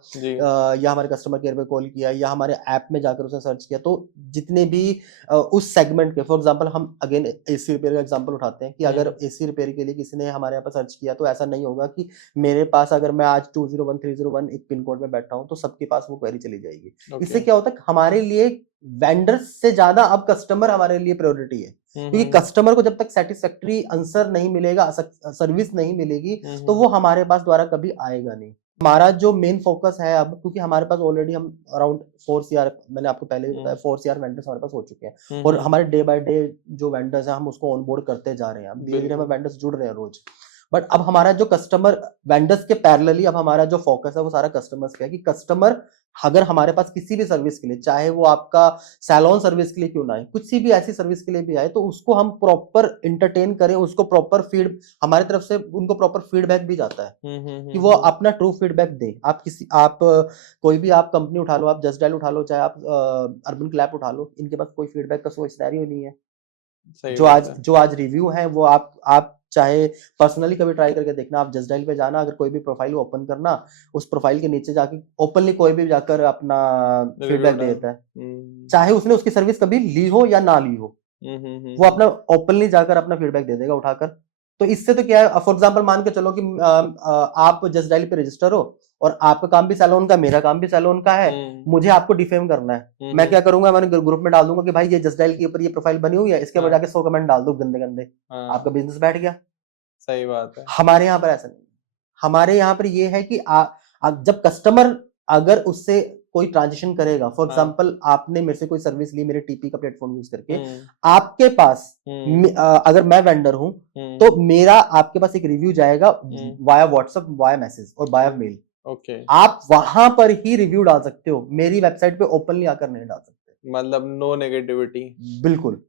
या हमारे कस्टमर केयर पे कॉल किया, या हमारे ऐप में जाकर उसने सर्च किया। तो जितने भी उस सेगमेंट के, फॉर एग्जांपल हम अगेन एसी रिपेयर का एग्जांपल उठाते हैं कि अगर एसी रिपेयर के लिए किसी ने हमारे यहाँ पर सर्च किया, तो ऐसा नहीं होगा कि मेरे पास अगर मैं आज 201-301 एक पिन कोड में बैठा हूँ तो सबके पास वो क्वेरी चली जाएगी। इससे क्या होता है, हमारे लिए वेंडर्स से ज्यादा अब कस्टमर हमारे लिए प्रायोरिटी है। क्योंकि कस्टमर को जब तक सेटिस्फैक्टरी आंसर नहीं मिलेगा, सर्विस नहीं मिलेगी, तो वो हमारे पास द्वारा कभी आएगा नहीं। हमारा जो मेन फोकस है अब, क्योंकि हमारे पास ऑलरेडी हम अराउंड 4 CR, मैंने आपको पहले बताया 4 CR वेंडर्स हमारे पास हो चुके हैं, और हमारे डे बाय डे जो वेंडर्स हैं हम उसको ऑनबोर्ड करते जा रहे हैं, धीरे धीरे हमें वेंडर्स जुड़ रहे हैं रोज। बट अब हमारा जो कस्टमर वेंडर्स के पैरेलली अब हमारा जो फोकस है वो सारा कस्टमर्स पे है, कि कस्टमर अगर हमारे पास किसी भी सर्विस के लिए, चाहे वो आपका सैलून सर्विस के लिए क्यों ना आए, कुछ सी भी ऐसी सर्विस के लिए भी आए, तो उसको हम प्रॉपर एंटरटेन करें, उसको प्रॉपर फीड, हमारी तरफ से उनको प्रॉपर फीडबैक भी जाता है कि वो अपना ट्रू फीडबैक दे। आप कोई भी आप कंपनी उठा लो, आप जस्ट डायल उठा लो, चाहे आप अर्बन क्लैप उठा लो, इनके पास कोई फीडबैक का कोई सिनेरियो नहीं है। जो आज रिव्यू है वो आप चाहे पर्सनली कभी ट्राई करके देखना, आप जस्ट डायल पे जाना, अगर कोई भी प्रोफाइल ओपन करना, उस प्रोफाइल के नीचे जाके ओपनली कोई भी जाकर अपना फीडबैक दे देता है, चाहे उसने उसकी सर्विस कभी ली हो या ना ली हो, वो अपना ओपनली जाकर अपना फीडबैक दे देगा उठाकर। तो इससे तो क्या है, फॉर एग्जांपल मान के चलो कि आप जस्ट डायल पे रजिस्टर हो और आपका काम भी सैलून का, मेरा काम भी सैलून का है, मुझे आपको डिफेम करना है, मैं क्या करूंगा, मैंने ग्रुप में डाल दूंगा कि भाई ये जस्ट डायल के ऊपर ये प्रोफाइल बनी हुई है, इसके ऊपर जाके 100 कमेंट डाल दो गंदे गंदे, आपका बिजनेस बैठ गया। सही बात है। हमारे यहाँ पर ऐसा नहीं, हमारे यहाँ पर ये है कि जब कस्टमर अगर उससे कोई ट्रांजेक्शन करेगा, फॉर एग्जांपल आपने मेरे से कोई सर्विस ली मेरे टीपी का प्लेटफॉर्म यूज करके, आपके पास अगर मैं वेंडर हूं तो मेरा आपके पास एक रिव्यू जाएगा वाया व्हाट्सएप, वाया मैसेज और वाया मेल। आप वहां पर ही रिव्यू डाल सकते हो, मेरी वेबसाइट पे ओपनली आकर नहीं डाल सकते, मतलब नो नेगेटिविटी। बिल्कुल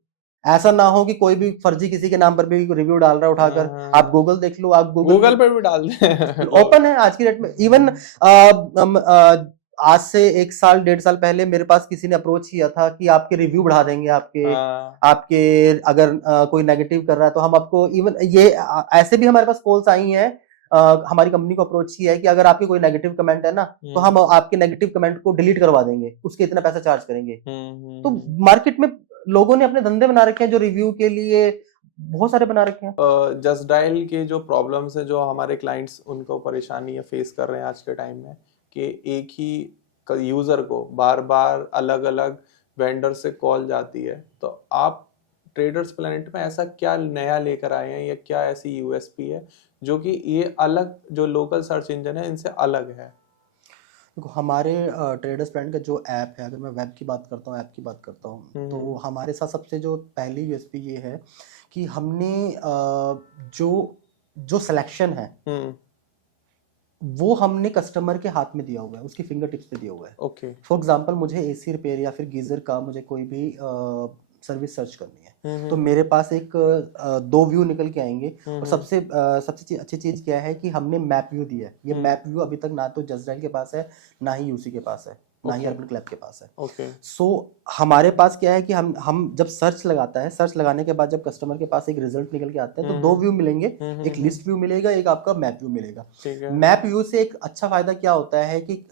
ऐसा ना हो कि कोई भी फर्जी किसी के नाम पर भी रिव्यू डाल रहा है उठाकर। आप गूगल देख लो, आप गूगल पे भी डाल दें, ओपन है आज की डेट में। इवन आज से 1 साल 1.5 साल पहले मेरे पास किसी ने अप्रोच किया था कि आपके रिव्यू बढ़ा देंगे, आपके अगर कोई नेगेटिव कर रहा है तो हम आपको, इवन ये ऐसे भी हमारे पास कॉल्स आई हैं, हमारी कंपनी को अप्रोच किया है कि अगर आपके कोई नेगेटिव कमेंट है ना तो हम आपके नेगेटिव कमेंट को डिलीट करवा देंगे, उसके इतना पैसा चार्ज करेंगे। तो मार्केट में लोगों ने अपने धंधे बना रखे हैं जो रिव्यू के लिए बहुत सारे बना रखे हैं। जस्ट डायल के जो प्रॉब्लम्स है, जो हमारे क्लाइंट्स उनको परेशानी या फेस कर रहे हैं आज के टाइम में, कि एक ही यूजर को बार बार अलग अलग वेंडर से कॉल जाती है, तो आप ट्रेडर्स प्लैनेट में ऐसा क्या नया लेकर आए हैं या क्या ऐसी यूएसपी है जो कि ये अलग, जो लोकल सर्च इंजन है इनसे अलग है? देखो हमारे ट्रेडर्स प्लैनेट का जो ऐप है, अगर मैं वेब की बात करता हूँ, ऐप की बात करता हूँ, तो हमारे साथ सबसे जो पहली यूएसपी ये है कि हमने जो सिलेक्शन है वो हमने कस्टमर के हाथ में दिया हुआ है, उसकी फिंगर टिप्स पे दिया हुआ है। ओके। फॉर एग्जांपल मुझे एसी रिपेयर या फिर गीजर का मुझे कोई भी सर्विस सर्च करनी है, तो मेरे पास एक 2 व्यू निकल के आएंगे। और सबसे अच्छी चीज क्या है कि हमने मैप व्यू दिया है। ये मैप व्यू अभी तक ना तो जस्ट डायल के पास है, ना ही यूसी के पास है, ना ही अर्बन क्लैप के पास है। सो हमारे पास क्या है कि हम जब सर्च लगाता है, सर्च लगाने के बाद जब कस्टमर के पास एक रिजल्ट निकल के आता है तो 2 व्यू मिलेंगे, एक लिस्ट व्यू मिलेगा, एक आपका मैप व्यू मिलेगा। मैप व्यू से एक अच्छा फायदा क्या होता है कि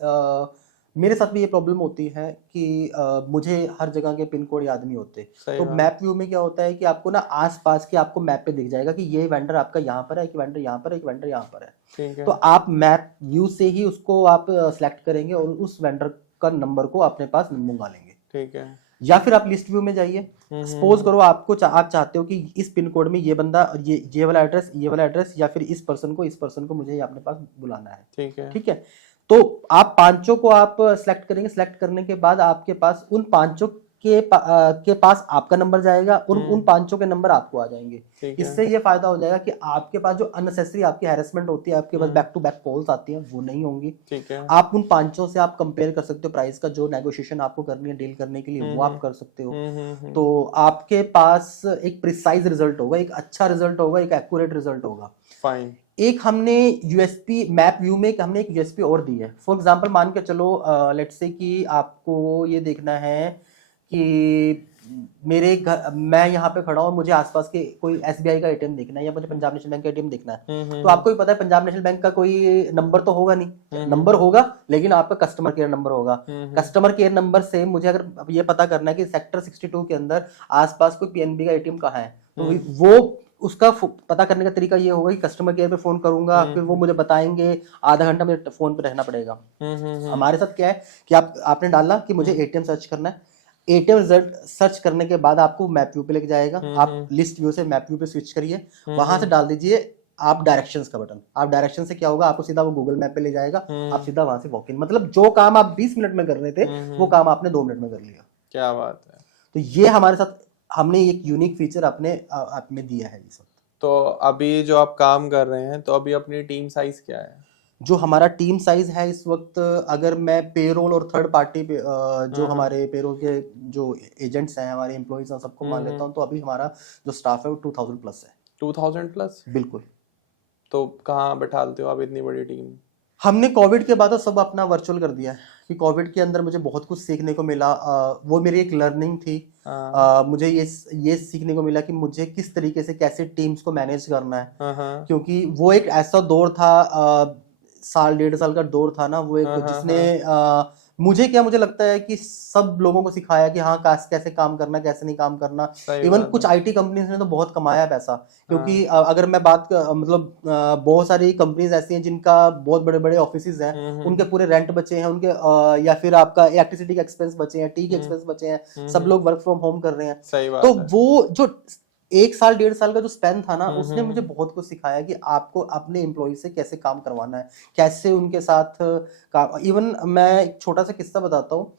मेरे साथ भी ये प्रॉब्लम होती है कि मुझे हर जगह के पिन कोड याद नहीं होते, तो मैप व्यू में क्या होता है कि आपको ना आसपास के आपको मैप पे दिख जाएगा कि ये वेंडर आपका यहाँ पर है, एक वेंडर यहाँ पर है, एक वेंडर यहाँ पर है। तो आप मैप व्यू से ही उसको आप सिलेक्ट करेंगे और उस वेंडर का नंबर को अपने पास मंगा लेंगे। ठीक है। या फिर आप लिस्ट व्यू में जाइए, सपोज करो आप चाहते हो कि इस पिन कोड में ये बंदा, ये वाला एड्रेस या फिर इस पर्सन को मुझे अपने पास बुलाना है। ठीक है, तो आप 5 को आप सिलेक्ट करेंगे। सिलेक्ट करने के बाद आपके पास उन 5 के पास आपका नंबर जाएगा और उन 5 के नंबर आपको आ जाएंगे। इससे ये फायदा हो जाएगा कि आपके पास जो अननेसेसरी आपकी हैरेसमेंट होती है, आपके पास बैक टू बैक कॉल्स आती हैं, वो नहीं होंगी। आप उन 5 से आप कंपेयर कर सकते हो, प्राइस का जो नेगोशिएशन आपको करनी है डील करने के लिए वो आप कर सकते हो। तो आपके पास एक प्रिसाइज रिजल्ट होगा, एक अच्छा रिजल्ट होगा, एक एक्यूरेट रिजल्ट होगा। फाइन। एक हमने यूएसपी मैप व्यू में हमने एक यूएसपी और दी है। फॉर एग्जांपल मान के चलो, लेट्स से कि आपको ये देखना है कि मेरे घर, मैं यहाँ पे खड़ा हूँ, मुझे आसपास के कोई एसबीआई का एटीएम देखना है या मुझे पंजाब नेशनल बैंक का एटीएम देखना है। तो आपको भी पता है पंजाब नेशनल बैंक का कोई नंबर तो होगा नहीं, नंबर होगा लेकिन आपका कस्टमर केयर नंबर होगा। कस्टमर केयर नंबर से मुझे अगर ये पता करना है कि सेक्टर 62 के अंदर आसपास कोई पीएनबी का एटीएम कहाँ है, तो वो उसका पता करने का तरीका ये होगा कि कस्टमर केयर पे फोन करूंगा, फिर वो मुझे बताएंगे, आधा घंटा मुझे फोन पे रहना पड़ेगा। हमारे साथ क्या है कि आपने डाला कि मुझे एटीएम सर्च करना है, ATM रिजल्ट सर्च करने के बाद आपको मैप व्यू पे लेके जाएगा। हम्म, आप लिस्ट व्यू से मैप व्यू पे स्विच करिए, हम्म, वहां से डाल दीजिए आप डायरेक्शंस का बटन। आप डायरेक्शन से क्या होगा, आपको सीधा वो गूगल मैप पे ले जाएगा, आप सीधा वहां से वॉक इन, मतलब जो काम आप 20 मिनट में कर रहे थे वो काम आपने 2 मिनट में कर लिया। क्या बात है। तो ये हमारे साथ हमने एक यूनिक फीचर अपने आप में दिया है ये सब। तो अभी जो आप काम कर रहे हैं, तो अभी अपनी टीम साइज क्या है? जो हमारा टीम साइज है इस वक्त, अगर मैं पेरोल और थर्ड पार्टी पे जो हमारे पेरोल के जो एजेंट्स हैं, हमारे एम्प्लॉइज हैं, सबको मान लेता हूँ, तो अभी हमारा जो स्टाफ है वो 2000 प्लस है। 2000 प्लस? बिल्कुल। तो कहाँ बैठालते हो आप इतनी बड़ी टीम? हमने कोविड के बाद तो सब अपना वर्चुअल कर दिया है, कि कोविड के अंदर मुझे बहुत कुछ सीखने को मिला। वो मेरी एक लर्निंग थी। मुझे ये सीखने को मिला कि मुझे किस तरीके से कैसे टीम्स को मैनेज करना है, क्योंकि वो एक ऐसा दौर था, साल 1.5 साल का दौर था ना वो, एक जिसने मुझे लगता है कि सब लोगों को सिखाया कि हाँ कैसे काम करना, कैसे नहीं काम करना। इवन कुछ IT कंपनीज ने तो बहुत कमाया पैसा, क्योंकि अगर मैं मतलब बहुत सारी कंपनीज ऐसी हैं जिनका बहुत बड़े बड़े ऑफिसेज हैं, उनके पूरे रेंट बचे हैं, उनके या फिर आपका इलेक्ट्रिसिटी के एक्सपेंस बचे हैं, टी के एक्सपेंस बचे हैं, सब लोग वर्क फ्रॉम होम कर रहे हैं। सही बात तो है। वो जो 1 साल 1.5 साल का जो स्पेन था ना, उसने मुझे बहुत कुछ सिखाया कि आपको अपने एम्प्लॉय से कैसे काम करवाना है, कैसे उनके साथ काम। इवन मैं एक छोटा सा किस्सा बताता हूँ।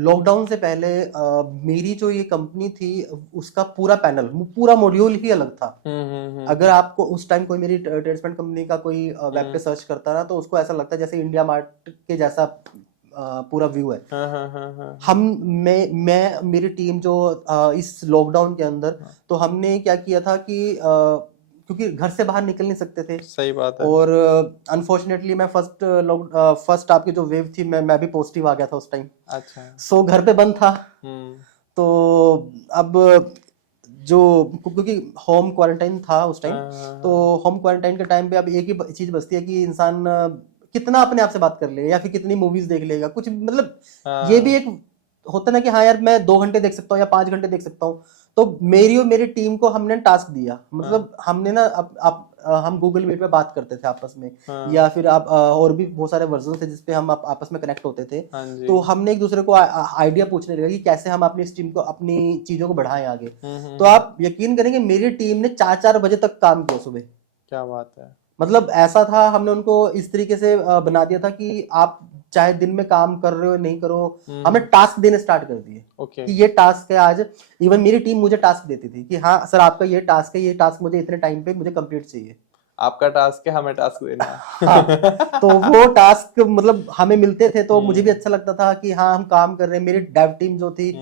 लॉकडाउन से पहले मेरी जो ये कंपनी थी उसका पूरा पैनल, पूरा मॉड्यूल ही अलग था। अगर आपको उस टाइम कोई मेरी ट्रेडसमेंट कंपनी का कोई वेब पे सर्च करता ना, तो उसको ऐसा लगता है जैसे इंडिया मार्ट के जैसा पूरा व्यू है। मैं मेरी टीम जो इस लॉकडाउन के अंदर, तो हमने क्या किया था कि क्योंकि घर से बाहर निकल नहीं सकते थे। सही बात है। और अनफॉर्चुनेटली मैं फर्स्ट आपकी जो वेव थी, मैं भी पॉजिटिव आ गया था उस टाइम। अच्छा। सो घर पे बंद था। तो अब जो क्योंकि होम क्वारंटाइन था उस टाइम, तो होम क्वारंटाइन के टाइम पे अब एक ही चीज बचती है कि इंसान कितना अपने आप से बात कर लेगा या फिर कितनी मूवीज देख लेगा, कुछ मतलब ये भी एक होता ना कि हाँ यार मैं 2 घंटे देख सकता हूँ या 5 घंटे देख सकता हूँ। तो मेरी और मेरी टीम को हमने टास्क दिया, मतलब हमने ना हम गूगल मीट पे बात करते थे आपस में, या फिर आप और भी बहुत सारे वर्जन थे जिसपे हम आपस में कनेक्ट होते थे। तो हमने एक दूसरे को आइडिया पूछने लगा कि कैसे हम अपनी इस टीम को, अपनी चीजों को बढ़ाएं आगे। तो आप यकीन करेंगे मेरी टीम ने 4-4 बजे तक काम किया सुबह। क्या बात है। मतलब ऐसा था, हमने उनको इस तरीके से बना दिया था कि आप चाहे दिन में काम कर रहे हो नहीं करो, हमने टास्क देने स्टार्ट कर दिए। कि ये टास्क है आज। इवन मेरी टीम मुझे टास्क देती थी कि हाँ सर आपका ये टास्क है, ये टास्क मुझे इतने टाइम पे मुझे कंप्लीट चाहिए। आपका टास्क है, हमें टास्क देना है। हाँ, तो वो टास्क मतलब हमें मिलते थे, तो मुझे भी अच्छा लगता था कि हाँ हम काम कर रहे हैं। मेरी डेव टीम जो थी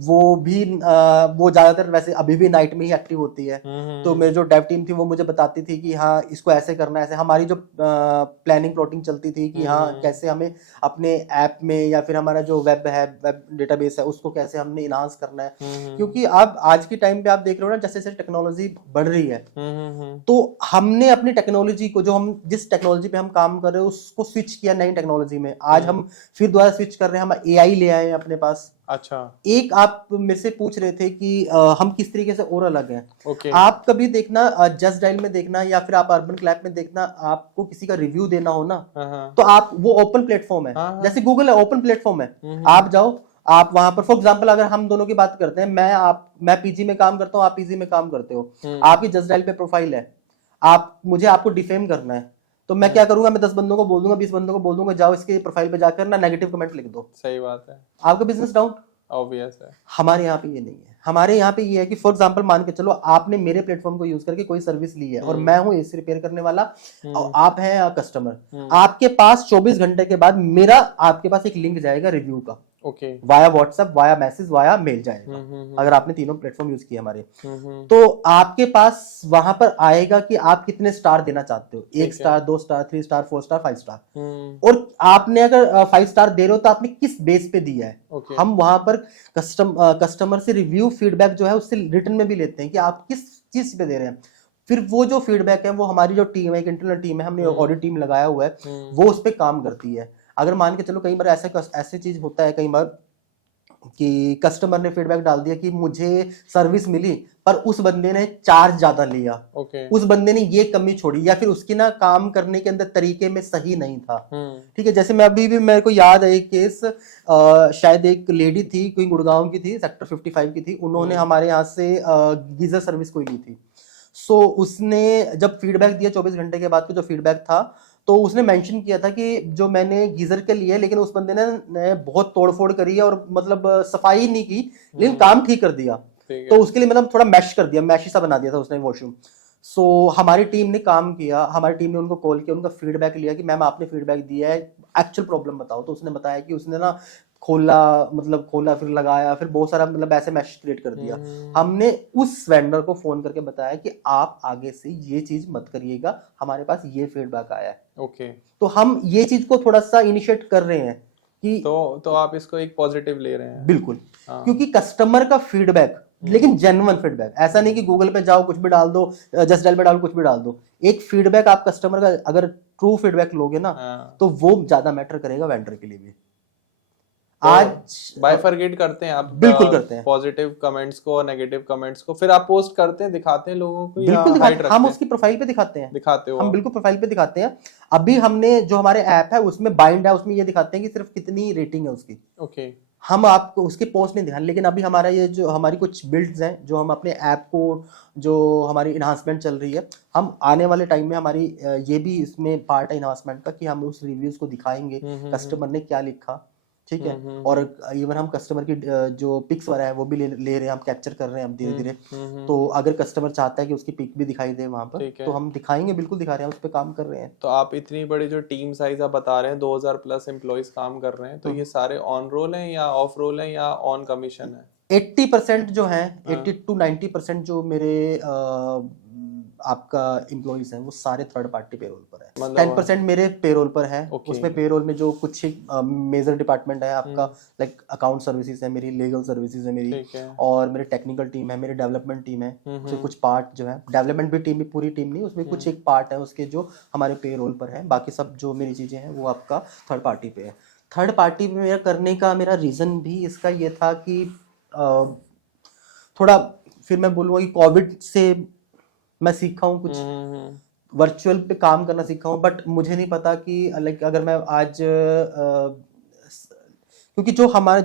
वो भी वो ज्यादातर वैसे अभी भी नाइट में ही एक्टिव होती है। तो मेरी जो डेव टीम थी वो मुझे बताती थी कि हाँ इसको ऐसे करना है, ऐसे। हमारी जो प्लानिंग प्लॉटिंग चलती थी कि हाँ कैसे हमें अपने ऐप में या फिर हमारा जो वेब डेटाबेस है उसको कैसे हमने इनहांस करना है। क्योंकि आप आज के टाइम पे आप देख रहे हो ना, जैसे जैसे टेक्नोलॉजी बढ़ रही है, तो हमने अपनी टेक्नोलॉजी को, जो हम जिस टेक्नोलॉजी पे हम काम कर रहे हैं उसको स्विच किया नई टेक्नोलॉजी में। आज हम फिर दोबारा स्विच कर रहे हैं, हम AI ले आए हैं अपने पास। अच्छा। एक आप मेरे से पूछ रहे थे कि हम किस तरीके से और अलग हैं। ओके। आप कभी देखना जस्ट डायल में देखना या फिर आप अर्बन क्लैप में देखना, आपको किसी का रिव्यू देना हो ना, तो आप वो ओपन प्लेटफॉर्म है, जैसे गूगल है ओपन प्लेटफॉर्म है। आप जाओ, आप वहां पर फॉर एग्जांपल अगर हम दोनों की बात करते हैं, मैं PG में काम करता हूँ, आप PG में काम करते हो, आपकी जस्ट डायल पे प्रोफाइल है, आपको डिफेम करना है, तो मैं क्या करूंगा, मैं 10 बंदों को बोल दूंगा, 20 बंदों को बोल दूंगा जाओ इसके प्रोफाइल पे जाकर ना नेगेटिव कमेंट लिख दो। सही बात है। आपका बिजनेस डाउन। ऑब्वियस है। हमारे यहाँ पे ये नहीं है। हमारे यहाँ पे ये है कि फॉर एग्जांपल मान के चलो आपने मेरे प्लेटफॉर्म को यूज करके कोई सर्विस ली है और मैं हूँ AC रिपेयर करने वाला और आप हैं कस्टमर। आपके पास 24 घंटे के बाद मेरा आपके पास एक लिंक जाएगा रिव्यू का। Okay. Via WhatsApp, via message, via mail जाएगा। अगर आपने तीनों प्लेटफॉर्म यूज किए हमारे, तो आपके पास वहां पर आएगा कि आप कितने स्टार देना चाहते हो, 1 star, 2 star, 3 star, 4 star, 5 star. और आपने अगर 5 स्टार दे रहे हो तो आपने किस बेस पे दिया है। हम वहां पर कस्टमर से रिव्यू फीडबैक जो है उससे रिटर्न में भी लेते हैं कि आप किस चीज पे दे रहे हैं। फिर वो जो फीडबैक है वो हमारी जो टीम है, एक इंटरनल टीम है, हमने ऑडिट टीम लगाया हुआ है, वो उस पर काम करती है। अगर मान के चलो कई बार ऐसे चीज होता है, कई बार कि कस्टमर ने फीडबैक डाल दिया कि मुझे सर्विस मिली पर उस बंदे ने चार्ज ज्यादा लिया, उस बंदे ने ये कमी छोड़ी, या फिर उसकी ना काम करने के अंदर तरीके में सही नहीं था। ठीक है, जैसे मैं अभी भी मेरे को याद है एक केस, शायद एक लेडी थी, कोई गुड़गांव की थी, सेक्टर 55 की थी, उन्होंने हमारे यहाँ से गीजर सर्विस कोई ली थी। सो उसने जब फीडबैक दिया 24 घंटे के बाद जो फीडबैक था, तो उसने मेंशन किया था कि जो मैंने गीजर के लिए, लेकिन उस बंदे ने बहुत तोड़फोड़ करी है और मतलब सफाई नहीं की, लेकिन काम ठीक कर दिया। तो उसके लिए मतलब थोड़ा मैश कर दिया, मैशी सा बना दिया था उसने वॉशरूम। सो हमारी टीम ने काम किया, हमारी टीम ने उनको कॉल किया, उनका फीडबैक लिया कि मैम आपने फीडबैक दिया है, एक्चुअल प्रॉब्लम बताओ। तो उसने बताया कि उसने ना खोला फिर लगाया, फिर बहुत सारा मतलब ऐसे मैश क्रिएट कर दिया। हमने उस वेंडर को फोन करके बताया कि आप आगे से ये चीज मत करिएगा, हमारे पास ये फीडबैक आया है। ओके, तो हम ये चीज को थोड़ा सा इनिशिएट कर रहे हैं कि तो आप इसको एक पॉजिटिव ले रहे हैं। बिल्कुल, क्योंकि कस्टमर का फीडबैक, लेकिन जेन्युइन फीडबैक, ऐसा नहीं कि गूगल पे जाओ कुछ भी डाल दो, जस्ट डायल पे डालो कुछ भी डाल दो। एक फीडबैक आप कस्टमर का अगर ट्रू फीडबैक लोगे ना, तो वो ज्यादा मैटर करेगा वेंडर के लिए भी। तो आज बाइफरगेट करते हैं आप? बिल्कुल करते हैं, पॉजिटिव कमेंट्स को और नेगेटिव कमेंट्स को फिर आप पोस्ट करते हैं, दिखाते हैं लोगों को? बिल्कुल दिखाते हैं, हम उसकी प्रोफाइल पे दिखाते हैं। दिखाते हो हम बिल्कुल प्रोफाइल पे दिखाते हैं। अभी हमने जो हमारे ऐप है उसमें बाइंड है, उसमें ये दिखाते हैं कि सिर्फ कितनी रेटिंग है उसकी। ओके, हम आपको उसके पोस्ट नहीं दिखाएं, लेकिन अभी हमारा ये जो हमारी कुछ बिल्ड्स हैं, जो हम अपने ऐप को, जो हमारी इन्हांसमेंट चल रही है, हम आने वाले टाइम में हमारी ये भी इसमें पार्ट है इन्हांसमेंट का, कि हम उस रिव्यूज को दिखाएंगे, कस्टमर ने क्या लिखा। ठीक है, और इवन हम कस्टमर की जो पिक्स वगैरह है वो भी ले रहे हैं, हम कैप्चर कर रहे हैं हम धीरे धीरे। तो अगर कस्टमर चाहता है कि उसकी पिक भी दिखाई दे वहां पर, तो हम दिखाएंगे, बिल्कुल दिखा रहे हैं, उस पर काम कर रहे हैं। तो आप इतनी बड़ी जो टीम साइज आप बता रहे हैं, 2000 प्लस एम्प्लॉइज काम कर रहे हैं, तो ये सारे ऑन रोल हैं या ऑफ रोल हैं या ऑन कमीशन है? 80% जो है, 80 to 90% जो मेरे आपका एम्प्लॉइज हैं वो सारे थर्ड पार्टी पेरोल पर है। 10% मेरे पेरोल पर है। उसमें पेरोल में जो कुछ मेजर डिपार्टमेंट है आपका, लाइक अकाउंट सर्विसेज है मेरी, लीगल सर्विसेज है मेरी, और मेरी टेक्निकल टीम है, मेरी डेवलपमेंट टीम है। उसमें कुछ पार्ट जो है, डेवलपमेंट भी टीम भी पूरी टीम नहीं, उसमें कुछ एक पार्ट है उसके जो हमारे पेरोल पर है। बाकी सब जो मेरी चीजें हैं वो आपका थर्ड पार्टी पे है। थर्ड पार्टी पे मेरा करने का मेरा रीजन भी इसका ये था कि थोड़ा, फिर मैं बोलूँगा कि कोविड से मैं सीखा हूँ कुछ, वर्चुअल पे काम करना सीखा हूँ। बट मुझे नहीं पता कि लाइक अगर मैं आज क्योंकि जो हमारा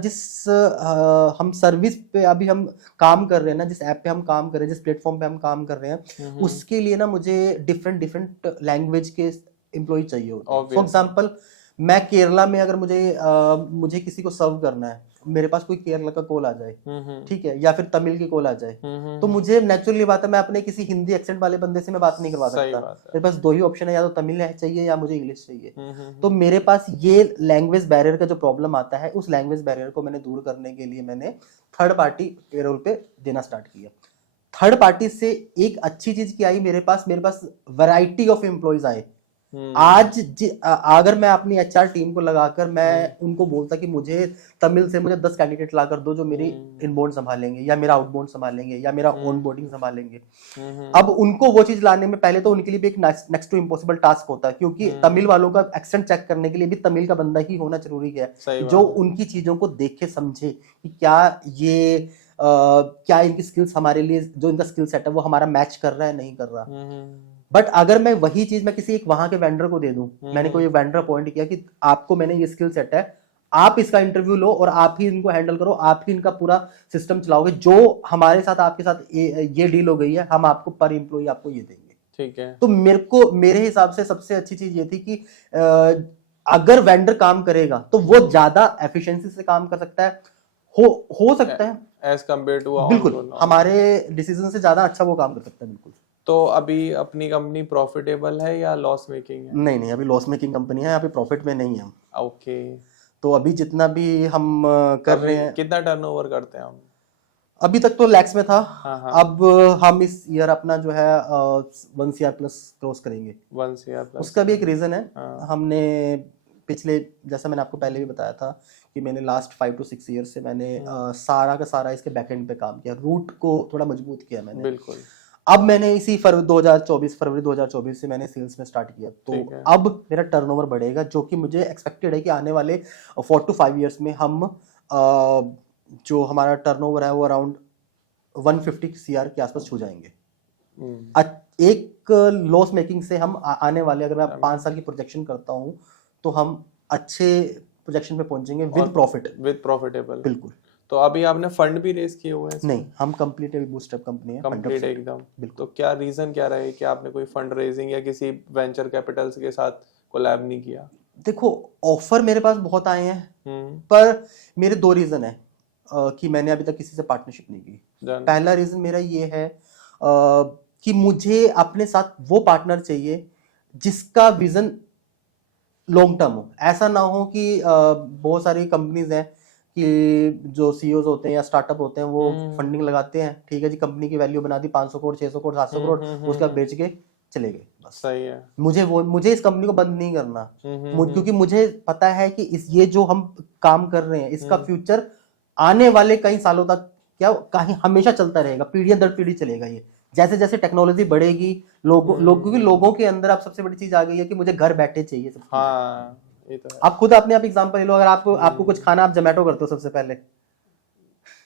हम सर्विस पे अभी हम काम कर रहे हैं ना, जिस ऐप पे हम काम कर रहे हैं, जिस प्लेटफॉर्म पे हम काम कर रहे हैं, उसके लिए ना मुझे डिफरेंट लैंग्वेज के एम्प्लॉय चाहिए होते हैं। फॉर एग्जाम्पल, मैं केरला में अगर मुझे किसी को सर्व करना है, मेरे पास कोई केरला का कॉल आ जाए, ठीक है, या फिर तमिल की कॉल आ जाए, तो मुझे नेचुरली बात है, मैं अपने किसी हिंदी एक्सेंट वाले बंदे से मैं बात नहीं करवा सकता। मेरे पास दो ही ऑप्शन है, या तो तमिल चाहिए या मुझे इंग्लिश चाहिए। तो मेरे पास ये लैंग्वेज बैरियर का जो प्रॉब्लम आता है, उस लैंग्वेज बैरियर को मैंने दूर करने के लिए मैंने थर्ड पार्टी पेरोल पे देना स्टार्ट किया। थर्ड पार्टी से एक अच्छी चीज क्या आई, मेरे पास वैरायटी ऑफ एम्प्लॉइज आए। आज अगर मैं अपनी एचआर टीम को लगाकर मैं उनको बोलता कि मुझे तमिल से मुझे 10 कैंडिडेट ला कर दो जो मेरी इनबाउंड संभालेंगे, या मेरा आउटबाउंड संभालेंगे, या मेरा ऑनबोर्डिंग संभालेंगे, अब उनको वो चीज लाने में पहले तो उनके लिए भी एक नेक्स्ट टू इम्पॉसिबल टास्क होता है, क्योंकि तमिल वालों का एक्सेंट चेक करने के लिए भी तमिल का बंदा ही होना जरूरी है, जो उनकी चीजों को देखे समझे कि क्या इनकी स्किल्स हमारे लिए, जो इनका स्किल सेट है वो हमारा मैच कर रहा है नहीं कर रहा। बट अगर मैं वही चीज मैं किसी एक वहां के वेंडर को दे दूं, मैंने कोई वेंडर अपॉइंट किया कि आपको मैंने ये स्किल सेट है, आप इसका इंटरव्यू लो और आप ही इनको हैंडल करो, आप ही इनका पूरा सिस्टम चलाओगे, जो हमारे साथ आपके साथ ये डील हो गई है, हम आपको पर एम्प्लॉय आपको ये देंगे। ठीक है, तो मेरे हिसाब से सबसे अच्छी चीज ये थी कि अगर वेंडर काम करेगा तो वो ज्यादा एफिशिएंसी से काम कर सकता है, हो सकता है एज कम्पेयर टू, बिल्कुल हमारे डिसीजन से ज्यादा अच्छा वो काम कर सकता है। बिल्कुल। तो अभी अपनी कंपनी प्रॉफिटेबल है या लॉस मेकिंग है? नहीं, अभी लॉस मेकिंग कंपनी है, अभी प्रॉफिट में नहीं है। ओके, तो अभी जितना भी हम कर रहे हैं, कितना टर्नओवर करते हैं हम? अभी तक तो लैक्स में था। अब हम इस ईयर अपना जो है 1 CR प्लस क्रॉस करेंगे। 1 CR प्लस। उसका भी एक रीजन है, हमने पिछले, जैसा मैंने आपको पहले भी बताया था कि मैंने लास्ट 5 to 6 ईयर से मैंने सारा का सारा इसके बैकएंड पे काम किया, रूट को थोड़ा मजबूत किया मैंने। बिल्कुल। अब मैंने इसी फरवरी 2024 से मैंने सेल्स में स्टार्ट किया, तो अब मेरा टर्नओवर बढ़ेगा, जो कि मुझे एक्सपेक्टेड है कि आने वाले 4 to 5 ईयर्स में हम जो हमारा टर्नओवर है वो अराउंड 150 CR के आसपास छू जाएंगे। एक लॉस मेकिंग से हम आने वाले, अगर मैं 5 साल की प्रोजेक्शन करता हूँ तो हम अच्छे प्रोजेक्शन पे पहुंचेंगे विद प्रॉफिट, विद प्रॉफिटेबल। बिल्कुल। तो अभी आपने फंड भी रेज किए हुए हैं? नहीं, हम कंप्लीट बूस्टअप कंपनी है, कंप्लीट एकदम। तो क्या रीजन क्या रहे कि आपने कोई फंड रेजिंग या किसी वेंचर कैपिटल्स के साथ कोलैब नहीं किया? देखो, ऑफर मेरे पास बहुत आए हैं, पर मेरे 2 रीजन है कि मैंने अभी तक किसी से पार्टनरशिप नहीं की। पहला रीजन मेरा ये है कि मुझे अपने साथ वो पार्टनर चाहिए जिसका विजन लॉन्ग टर्म हो। ऐसा ना हो कि बहुत सारी कंपनीज हैं कि जो सीईओज होते हैं या स्टार्टअप होते हैं वो फंडिंग लगाते हैं, ठीक है जी, कंपनी की वैल्यू बना दी 500 करोड़ 600 करोड़ 700 करोड़, उसका बेच के चले गए, बस। सही है। मुझे इस कंपनी को बंद नहीं करना, क्योंकि मुझे पता है कि ये जो हम काम कर रहे हैं इसका फ्यूचर आने वाले कई सालों तक कहीं हमेशा चलता रहेगा, पीढ़ियां दर पीढ़ी चलेगा ये। जैसे जैसे टेक्नोलॉजी बढ़ेगी, क्योंकि लोगों के अंदर अब सबसे बड़ी चीज आ गई है कि मुझे घर बैठे चाहिए सब। हाँ, ये तो है। आप खुद अपने आप एग्जांपल ले लो, अगर आपको कुछ खाना, आप जोमेटो करते हो सबसे पहले?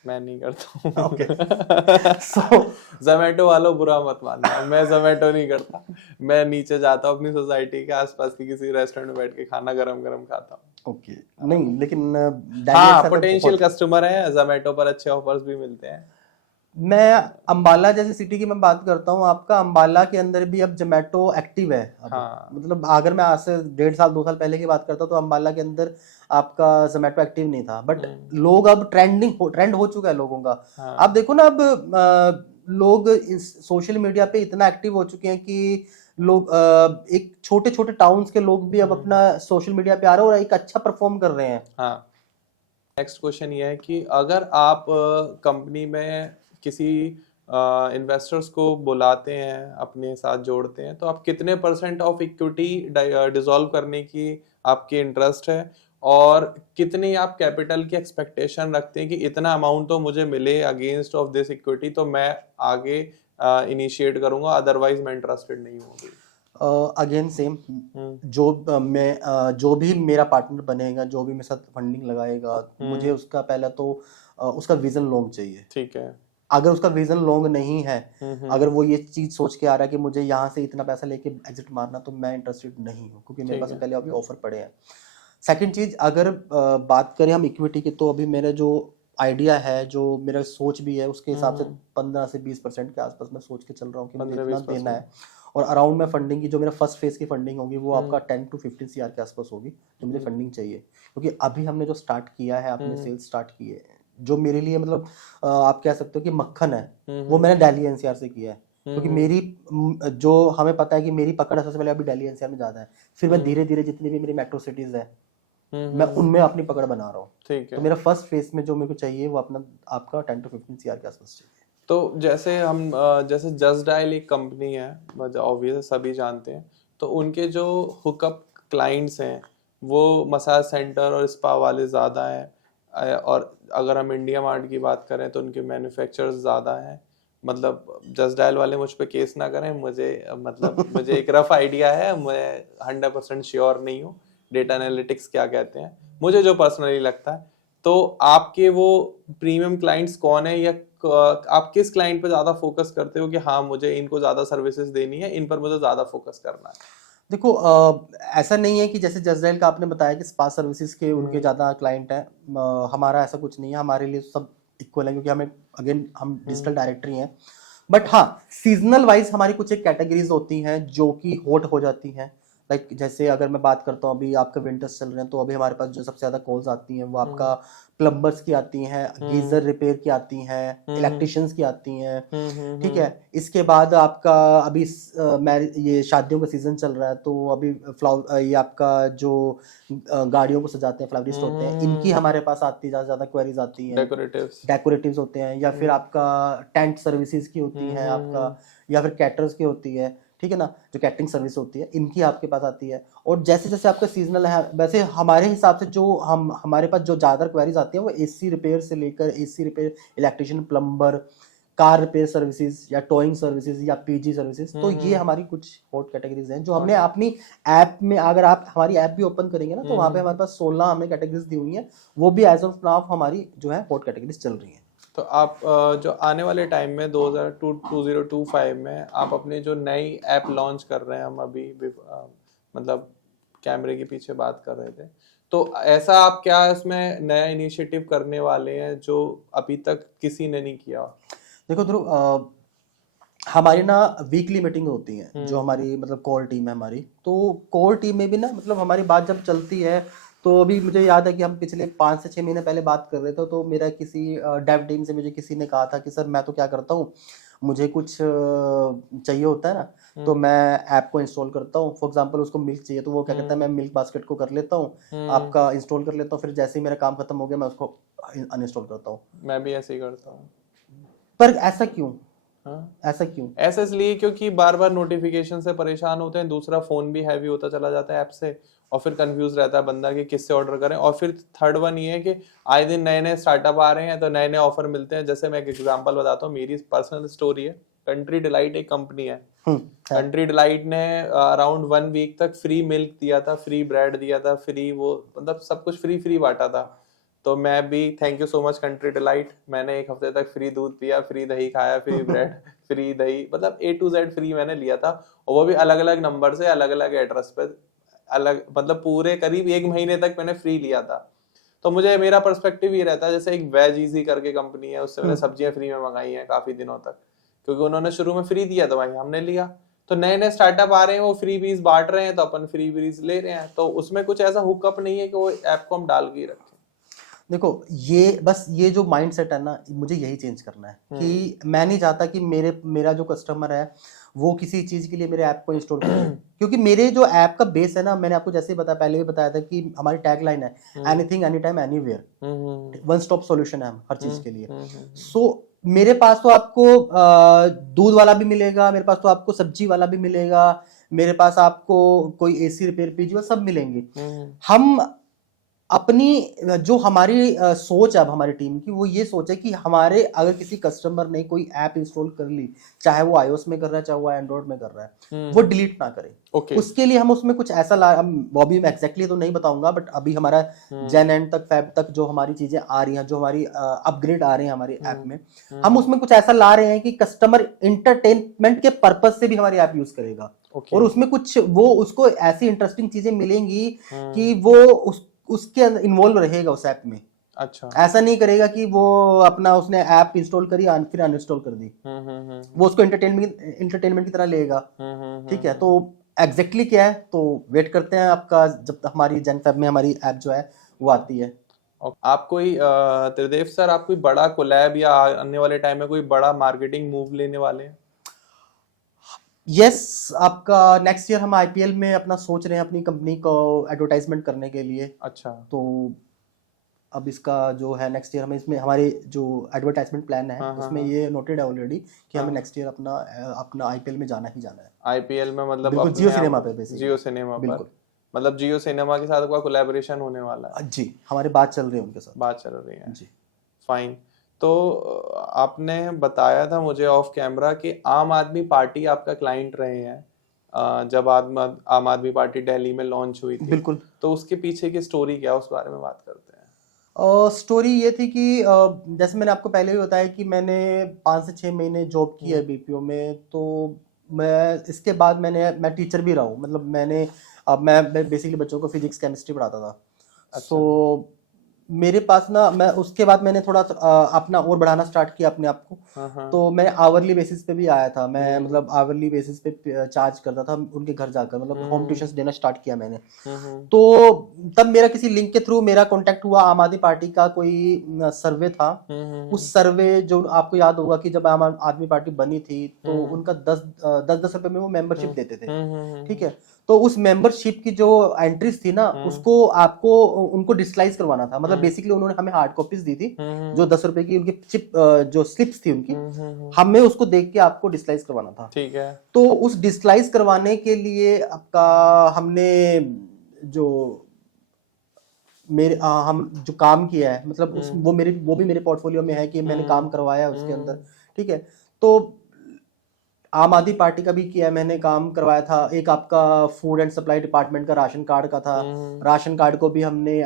मैं नहीं करता हूँ। ओके, सो जोमेटो वालों बुरा मत मानना, मैं जोमेटो नहीं करता। मैं नीचे जाता हूँ अपनी सोसाइटी के आसपास की किसी रेस्टोरेंट में बैठ के खाना गरम गरम खाता हूँ। ओके, नहीं, लेकिन हाँ, पोटेंशियल कस्टमर है, जोमेटो पर अच्छे ऑफर्स भी मिलते हैं। मैं अंबाला जैसी सिटी की मैं बात करता हूँ, आपका अंबाला के अंदर भी अब जोमेटो एक्टिव है। हाँ। मतलब अगर मैं आज से 1.5 साल 2 साल पहले की बात करता हूँ तो अंबाला के अंदर आपका जोमेटो एक्टिव नहीं था, बट लोग अब ट्रेंड हो चुका है लोगों का। हाँ। आप देखो ना, अब लोग सोशल मीडिया पे इतना एक्टिव हो चुके हैं कि लोग एक छोटे छोटे टाउन्स के लोग भी अब अपना सोशल मीडिया पे आ रहे हैं और एक अच्छा परफॉर्म कर रहे हैं। हाँ। नेक्स्ट क्वेश्चन ये है कि अगर आप कंपनी में किसी इन्वेस्टर्स को बुलाते हैं, अपने साथ जोड़ते हैं, तो आप कितने % ऑफ इक्विटी डिसॉल्व करने की आपकी इंटरेस्ट है, और कितनी आप कैपिटल की एक्सपेक्टेशन रखते हैं कि इतना अमाउंट तो मुझे मिले अगेंस्ट ऑफ दिस इक्विटी तो मैं आगे इनिशिएट करूंगा, अदरवाइज मैं इंटरेस्टेड नहीं होंगी? अगेन सेम, जो भी मेरा पार्टनर बनेगा, जो भी मेरे साथ फंडिंग लगाएगा, मुझे उसका पहला तो उसका विजन लॉन्ग चाहिए। ठीक है। अगर उसका विजन लॉन्ग नहीं है, अगर वो ये चीज सोच के आ रहा है कि मुझे यहाँ से इतना पैसा लेके एग्जिट मारना, तो मैं इंटरेस्टेड नहीं हूँ, क्योंकि मेरे पास पहले अभी ऑफर पड़े हैं। सेकंड चीज, अगर बात करें हम इक्विटी की, तो अभी मेरा जो आइडिया है, जो मेरा सोच भी है, उसके हिसाब से 15 से 20% के आसपास मैं सोच के चल रहा हूँ कि मुझे इतना देना है। और अराउंड में फंडिंग की, जो मेरा फर्स्ट फेज की फंडिंग होगी वो आपका 10 to 15 CR के आसपास होगी, जो मुझे फंडिंग चाहिए। क्योंकि अभी हमने जो स्टार्ट किया है, आपने सेल्स स्टार्ट की है, जो मेरे लिए मतलब आप कह सकते हो कि मक्खन है, वो मैंने दिल्ली NCR से किया है। क्योंकि मेरी जो हमें पता है कि मेरी पकड़ सबसे पहले अभी दिल्ली NCR में ज्यादा है, फिर मैं धीरे धीरे जितनी भी मेरी मेट्रो सिटीज है मैं उनमें अपनी पकड़ बना रहा हूँ। ठीक है। तो मेरा फर्स्ट फेज में जो मेरे को चाहिए वो अपना आपका 10 to 15 CR के आसपास चाहिए। तो जैसे जस्ट डायल एक कंपनी है, ऑब्वियस सभी जानते हैं, तो उनके जो हुकअप क्लाइंट्स हैं वो मसाज सेंटर और स्पा वाले ज़्यादा हैं, और अगर हम इंडिया मार्ट की बात करें तो उनके मैन्युफैक्चरर्स ज़्यादा हैं। मतलब जस्ट डायल वाले मुझ पे केस ना करें, मुझे एक रफ आइडिया है, मैं 100% श्योर नहीं हूँ डेटा एनालिटिक्स क्या कहते हैं, मुझे जो पर्सनली लगता है। तो आपके वो प्रीमियम क्लाइंट्स कौन है, या आप किस क्लाइंट पे ज्यादा फोकस करते हो कि हाँ मुझे इनको ज्यादा सर्विसेज देनी है, इन पर मुझे ज्यादा फोकस करना है? देखो, ऐसा नहीं है कि जैसे जस्ट डायल का आपने बताया कि स्पा सर्विसेज के उनके ज्यादा क्लाइंट हैं, हमारा ऐसा कुछ नहीं है, हमारे लिए सब इक्वल है, क्योंकि हम डिजिटल डायरेक्टरी हैं। बट हाँ, सीजनल वाइज हमारी कुछ एक कैटेगरीज होती हैं जो कि हॉट हो जाती हैं। लाइक जैसे अगर मैं बात करता हूँ, अभी आपके विंटर्स चल रहे हैं, तो अभी हमारे पास जो सबसे ज्यादा कॉल्स आती हैं वो आपका प्लम्बर्स की आती हैं, गीजर रिपेयर की आती हैं, इलेक्ट्रिशियंस की आती हैं, ठीक है। इसके बाद आपका अभी ये शादियों का सीजन चल रहा है, तो अभी ये आपका जो गाड़ियों को सजाते हैं, फ्लावरिस्ट होते हैं, इनकी हमारे पास आती है ज्यादा क्वेरीज आती हैं। डेकोरेटिव्स होते हैं, या फिर आपका टेंट सर्विसेज की होती है आपका, या फिर कैटरर्स की होती है, ठीक है ना, जो कैटरिंग सर्विस होती है, इनकी आपके पास आती है। और जैसे जैसे आपका सीजनल है, वैसे हमारे हिसाब से जो हमारे पास जो ज़्यादा क्वेरीज आती है वो AC रिपेयर से लेकर AC repair, electrician, plumber, car repair services या टोइंग सर्विसेज या पीजी सर्विसेज, तो ये हमारी कुछ हॉट कैटेगरीज हैं जो हमने अपनी ऐप में, अगर आप हमारी ऐप भी ओपन करेंगे ना तो वहाँ पे हमारे पास 16 हमने कैटेगरीज दी हुई हैं, वो भी एज ऑफ नाउ हमारी जो है हॉट कैटेगरीज चल रही हैं। तो आप जो आने वाले टाइम में 2025 में आप अपनी जो नई ऐप लॉन्च कर रहे हैं, हम अभी मतलब कैमरे के पीछे बात कर रहे थे, तो ऐसा आप क्या इसमें नया इनिशिएटिव करने वाले हैं जो अभी तक किसी ने नहीं किया? देखो ध्रुव, हमारी ना वीकली मीटिंग होती है जो हमारी मतलब कोर टीम है हमारी, तो कोर टीम में भी ना मतलब हमारी बात जब चलती है, तो अभी मुझे याद है कि हम पिछले 5 से 6 महीने पहले बात कर रहे थे, तो मेरा किसी डेव टीम से मुझे किसी ने कहा था कि सर मैं तो क्या करता हूँ, मुझे कुछ चाहिए होता है ना तो मैं ऐप को इंस्टॉल करता हूँ। फॉर एग्जांपल उसको मिल्क चाहिए तो वो क्या करता है, मैं मिल्क बास्केट को कर लेता हूँ, आपका इंस्टॉल कर लेता हूँ, फिर जैसे ही मेरा काम खत्म हो गया मैं उसको अनइंस्टॉल करता हूँ। मैं भी ऐसे ही करता हूँ। पर ऐसा क्यों? ऐसा क्यों? ऐसा इसलिए क्योंकि बार बार नोटिफिकेशन से परेशान होते हैं, दूसरा फोन भी हैवी होता चला जाता है ऐप से, और फिर कंफ्यूज रहता है बंदा कि किससे ऑर्डर करें। और फिर थर्ड वन ये है कि आए दिन नए नए स्टार्टअप आ रहे हैं तो नए नए ऑफर मिलते हैं। जैसे मैं एक एग्जांपल बताता हूँ, मेरी पर्सनल स्टोरी है। कंट्री डिलाइट एक कंपनी है। कंट्री डिलाइट ने अराउंड 1 वीक तक फ्री मिल्क दिया था, फ्री ब्रेड दिया था, फ्री वो मतलब सब कुछ फ्री फ्री बांटा था। तो मैं भी thank you so much country delight, मैंने 1 हफ्ते तक फ्री दूध पिया, फ्री दही खाया, फ्री ब्रेड, फ्री दही, मतलब A to Z फ्री मैंने लिया था। और वो भी अलग अलग नंबर से, अलग अलग एड्रेस पे, अलग मतलब पूरे करीब 1 महीने तक मैंने फ्री लिया था। तो मुझे मेरा पर्सपेक्टिव ये रहता है, जैसे एक वेज इजी करके कंपनी है, उससे मैंने सब्जियां फ्री में मंगाई हैं काफी दिनों तक, क्योंकि उन्होंने शुरू में फ्री दिया था भाई, हमने लिया। तो नए नए स्टार्टअप आ रहे हैं, वो फ्री बीज बांट रहे हैं, तो अपन फ्री बीज ले रहे हैं। तो उसमें कुछ ऐसा हुकअप नहीं है कि वो ऐप को हम डाल के रखें। देखो ये बस ये जो माइंडसेट है ना, मुझे यही चेंज करना है कि मैं नहीं चाहता कि मेरा जो कस्टमर है वो किसी चीज के लिए मेरे ऐप को इंस्टॉल करे। क्योंकि मेरे जो ऐप का बेस है ना, मैंने आपको जैसे ही बताया, पहले भी बताया था कि हमारी टैगलाइन है anything any time anywhere, one stop solution है हम हर चीज के लिए। सो मेरे पास तो आपको दूध वाला भी मिलेगा, मेरे पास तो आपको सब्जी वाला भी मिलेगा, मेरे पास आपको कोई एसी रिपेयर पीजी सब मिलेंगे। हम अपनी जो हमारी सोच है अब हमारी टीम की, वो ये सोच है कि हमारे अगर किसी कस्टमर ने कोई ऐप इंस्टॉल कर ली, चाहे वो iOS में कर रहा है चाहे वो एंड्रॉइड में कर रहा है, वो डिलीट ना करे। उसके लिए हम उसमें कुछ ऐसा वो भी मैं एग्जैक्टली तो नहीं बताऊंगा, बट अभी हमारा जन एंड तक फेब तक जो हमारी चीजें आ रही हैं, जो हमारी अपग्रेड आ रहे हैं हमारी ऐप में, हम उसमें कुछ ऐसा ला रहे हैं कि कस्टमर इंटरटेनमेंट के पर्पज से भी हमारी ऐप यूज करेगा। और उसमें कुछ वो उसको ऐसी इंटरेस्टिंग चीजें मिलेंगी कि वो उसके अंदर इन्वॉल्व रहेगा उस ऐप में। अच्छा, ऐसा नहीं करेगा कि वो अपना उसने ऐप इंस्टॉल करी फिर अनइंस्टॉल कर दी। वो उसको एंटरटेनमेंट की तरह लेगा। ठीक है, तो एग्जैक्टली क्या है, तो वेट करते हैं आपका, जब तक हमारी जन फेब में हमारी ऐप जो है वो आती है। आप कोई त्रिदेव सर, आप कोई बड़ा कोलैब या आने वाले टाइम में कोई बड़ा मार्केटिंग मूव लेने वाले हैं? यस, आपका नेक्स्ट ईयर हम IPL में अपना सोच रहे हैं अपनी कंपनी को एडवर्टाइजमेंट करने के लिए। अच्छा, तो अब इसका जो है नेक्स्ट ईयर हमें इसमें हमारे जो एडवर्टाइजमेंट प्लान है उसमें ये नोटेड है ऑलरेडी कि हमें नेक्स्ट ईयर अपना IPL में जाना ही जाना है। IPL में मतलब जियो सिनेमा पे बेसिकली। जियो सिनेमा पर, मतलब जियो सिनेमा के साथ कोई कोलैबोरेशन होने वाला है? जी, हमारी बात चल रही है उनके साथ। बात चल रही है जी, फाइन। तो आपने बताया था मुझे ऑफ कैमरा कि आम आदमी पार्टी आपका क्लाइंट रहे हैं जब आम आदमी पार्टी दिल्ली में लॉन्च हुई थी। बिल्कुल। तो उसके पीछे की स्टोरी क्या, उस बारे में बात करते हैं। स्टोरी ये थी कि जैसे मैंने आपको पहले भी बताया कि मैंने 5 से 6 महीने जॉब की है BPO में। तो मैं इसके बाद मैं टीचर भी रहा हूँ, मतलब मैं बेसिकली बच्चों को फिजिक्स केमिस्ट्री पढ़ाता था। अच्छा। सो मेरे पास ना, मैं उसके बाद मैंने थोड़ा अपना और बढ़ाना स्टार्ट किया अपने आप को। तो मैं आवरली बेसिस पे भी आया था, मैं मतलब आवरली बेसिस पे चार्ज करता था उनके घर जाकर, मतलब होम ट्यूशंस देना स्टार्ट किया मैंने। तो तब मेरा किसी लिंक के थ्रू मेरा कांटेक्ट हुआ, आम आदमी पार्टी का कोई सर्वे था। उस सर्वे जो आपको याद होगा कि जब आम आदमी पार्टी बनी थी तो उनका 10 रुपए में वो मेंबरशिप देते थे। ठीक है, तो उस मेंबरशिप की जो एंट्रीज थी ना, उसको आपको उनको डिजिटलाइज करवाना था। मतलब बेसिकली उन्होंने हमें हार्ड कॉपीज दी थी, जो 10 रुपए की उनकी चिप जो स्लिप्स थी उनकी, हमें उसको देख के आपको डिजिटलाइज करवाना था। ठीक है, तो उस डिजिटलाइज करवाने के लिए आपका हमने जो हम जो काम किया है, मतलब वो भी मेरे पोर्टफोलियो में है कि मैंने काम करवाया उसके अंदर। ठीक है। तो आम आदमी पार्टी का भी किया, मैंने काम करवाया था। एक आपका फूड एंड सप्लाई डिपार्टमेंट का राशन कार्ड का था, राशन कार्ड को भी हमने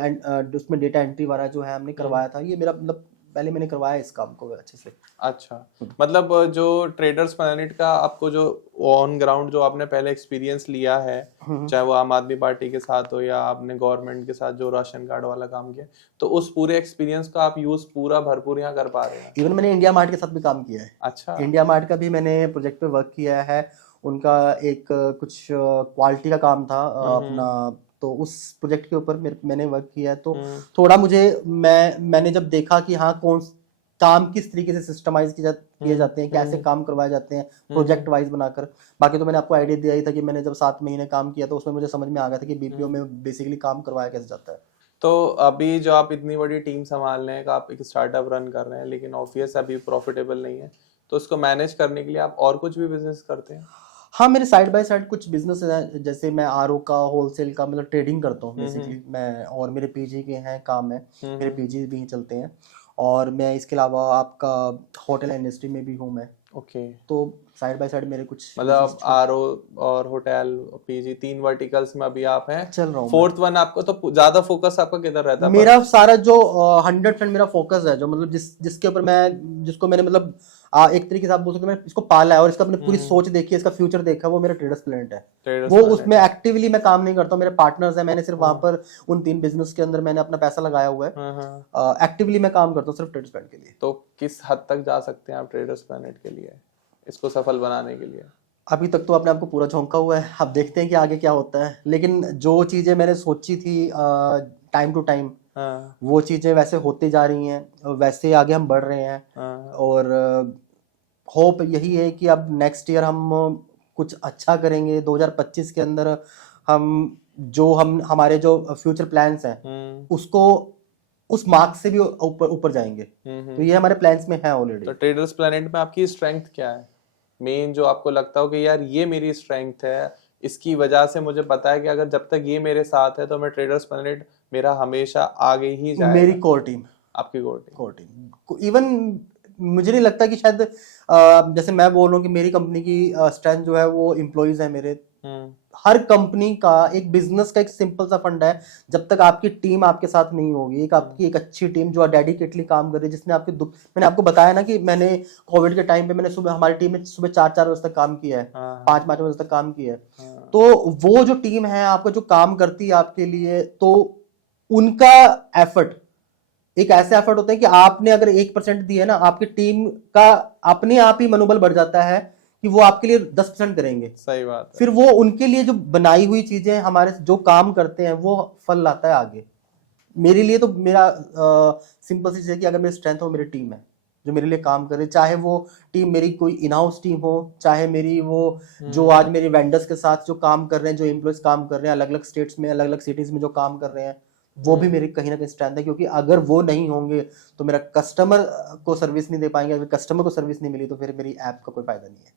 उसमें डेटा एंट्री वाला जो है हमने करवाया था। ये मेरा मतलब पहले मैंने करवाया इस काम को अच्छे से। अच्छा, मतलब जो ट्रेडर्स प्लैनेट का आपको जो ऑन ग्राउंड जो आपने पहले एक्सपीरियंस लिया है, चाहे वो आम आदमी पार्टी के साथ हो या आपने गवर्नमेंट के साथ जो राशन कार्ड वाला काम किया, तो उस पूरे एक्सपीरियंस का आप यूज पूरा भरपूर यहाँ कर पा रहे हैं? इवन मैंने इंडिया मार्ट के साथ भी काम किया है। अच्छा, इंडिया मार्ट का भी मैंने प्रोजेक्ट पे वर्क किया है। उनका एक कुछ क्वालिटी का काम था अपना, तो उस प्रोजेक्ट के ऊपर मैंने वर्क किया है। तो थोड़ा मुझे मैंने जब देखा कि हाँ कौन काम किस तरीके से सिस्टमाइज किए जाते हैं, कैसे काम करवाए जाते हैं प्रोजेक्ट वाइज बनाकर। बाकी तो मैंने आपको आइडिया दिया ही था कि मैंने जब 7 महीने काम किया तो उसमें मुझे समझ में आ गया था कि बीपीओ में बेसिकली काम करवाया कैसे जाता है। तो अभी जो आप इतनी बड़ी टीम संभाल रहे हैं, आप एक स्टार्टअप रन कर रहे हैं, लेकिन ऑब्वियस अभी प्रॉफिटेबल नहीं है, तो उसको मैनेज करने के लिए आप और कुछ भी बिजनेस करते हैं? हाँ, मेरे साइड बाय साइड कुछ बिजनेस है, जैसे मैं आरओ का, होलसेल का, मतलब ट्रेडिंग करता हूँ बेसिकली मैं। और मेरे पीजी के हैं काम है, मेरे पीजी भी चलते हैं। और मैं इसके अलावा आपका होटल इंडस्ट्री में भी हूँ मैं। ओके, तो साइड बाय साइड मेरे कुछ मतलब आरओ और होटल पीजी 3 वर्टिकल्स में अभी आप हैं, चल रहा हूँ। फोर्थ वन आपको तो ज्यादा फोकस आपका किधर रहता है? मेरा सारा जो 100% मेरा फोकस है, जो मतलब जिसके ऊपर मैं, जिसको मैंने मतलब एक तरीके से आप बोल सकते हैं मैं इसको पाला है और इसका अपने पूरी सोच देखी है, इसका फ्यूचर देखा, वो मेरा ट्रेडर्स प्लैनेट है। वो उसमें एक्टिवली मैं काम नहीं करता हूँ, मेरे पार्टनर्स हैं, मैंने सिर्फ वहां पर उन 3 बिजनेस के अंदर मैंने अपना पैसा लगाया हुआ है। एक्टिवली मैं काम करता हूँ सिर्फ ट्रेडर्स प्लैनेट के लिए। तो किस हद तक जा सकते हैं आप ट्रेडर्स प्लैनेट के लिए, इसको सफल बनाने के लिए? अभी तक तो आपने आपको पूरा झोंका हुआ है, अब देखते हैं कि आगे क्या होता है। लेकिन जो चीजें मैंने सोची थी टाइम टू टाइम, वो चीजें वैसे होती जा रही हैं, वैसे आगे हम बढ़ रहे हैं। और होप यही है कि अब नेक्स्ट ईयर हम कुछ अच्छा करेंगे। 2025 के अंदर हम हमारे जो फ्यूचर प्लान्स हैं उसको उस मार्क्स से भी ऊपर जाएंगे। तो ये हमारे प्लान्स में है ऑलरेडी। तो ट्रेडर्स प्लैनेट में आपकी स्ट्रेंथ क्या है मेन, जो आपको लगता हो कि यार ये मेरी स्ट्रेंथ है, इसकी वजह से मुझे पता है कि अगर जब तक ये मेरे साथ है तो मैं ट्रेडर्स प्लैनेट मेरा हमेशा आगे ही जाएगा? मेरी कोर टीम। आपकी कोर टीम। इवन मुझे नहीं लगता कि शायद जैसे मैं बोल रहा हूँ कि मेरी कंपनी की स्ट्रेंथ जो है वो एम्प्लॉइज है मेरे। हर कंपनी का एक बिजनेस का एक सिंपल सा फंड है, जब तक आपकी टीम आपके साथ नहीं होगी, आपकी एक अच्छी टीम जो डेडिकेटली काम कर रही है, जिसने आपके दुख, मैंने आपको बताया ना कि मैंने कोविड के टाइम पे मैंने सुबह, हमारी टीम ने सुबह 4 बजे तक काम किया है, 5 बजे तक काम किया है। तो वो जो टीम है आपका जो काम करती है आपके लिए, तो उनका एफर्ट एक ऐसे एफर्ट होते हैं कि आपने अगर 1% दिया ना, आपकी टीम का अपने आप ही मनोबल बढ़ जाता है कि वो आपके लिए 10% करेंगे। सही बात है। फिर वो उनके लिए जो बनाई हुई चीजें, हमारे जो काम करते हैं वो फल लाता है आगे। मेरे लिए तो मेरा सिंपल सी चीज है कि अगर मेरी स्ट्रेंथ हो, मेरी टीम है जो मेरे लिए काम करे, चाहे वो टीम मेरी कोई इन हाउस टीम हो, चाहे मेरी वो जो आज मेरे वेंडर्स के साथ जो काम कर रहे हैं, जो एम्प्लॉयज काम कर रहे हैं अलग अलग स्टेट्स में, अलग अलग सिटीज में जो काम कर रहे हैं, वो भी मेरी कहीं ना कहीं स्ट्रेंथ है। क्योंकि अगर वो नहीं होंगे तो मेरा कस्टमर को सर्विस नहीं दे पाएंगे, अगर कस्टमर को सर्विस नहीं मिली तो फिर मेरी ऐप का कोई फायदा नहीं है।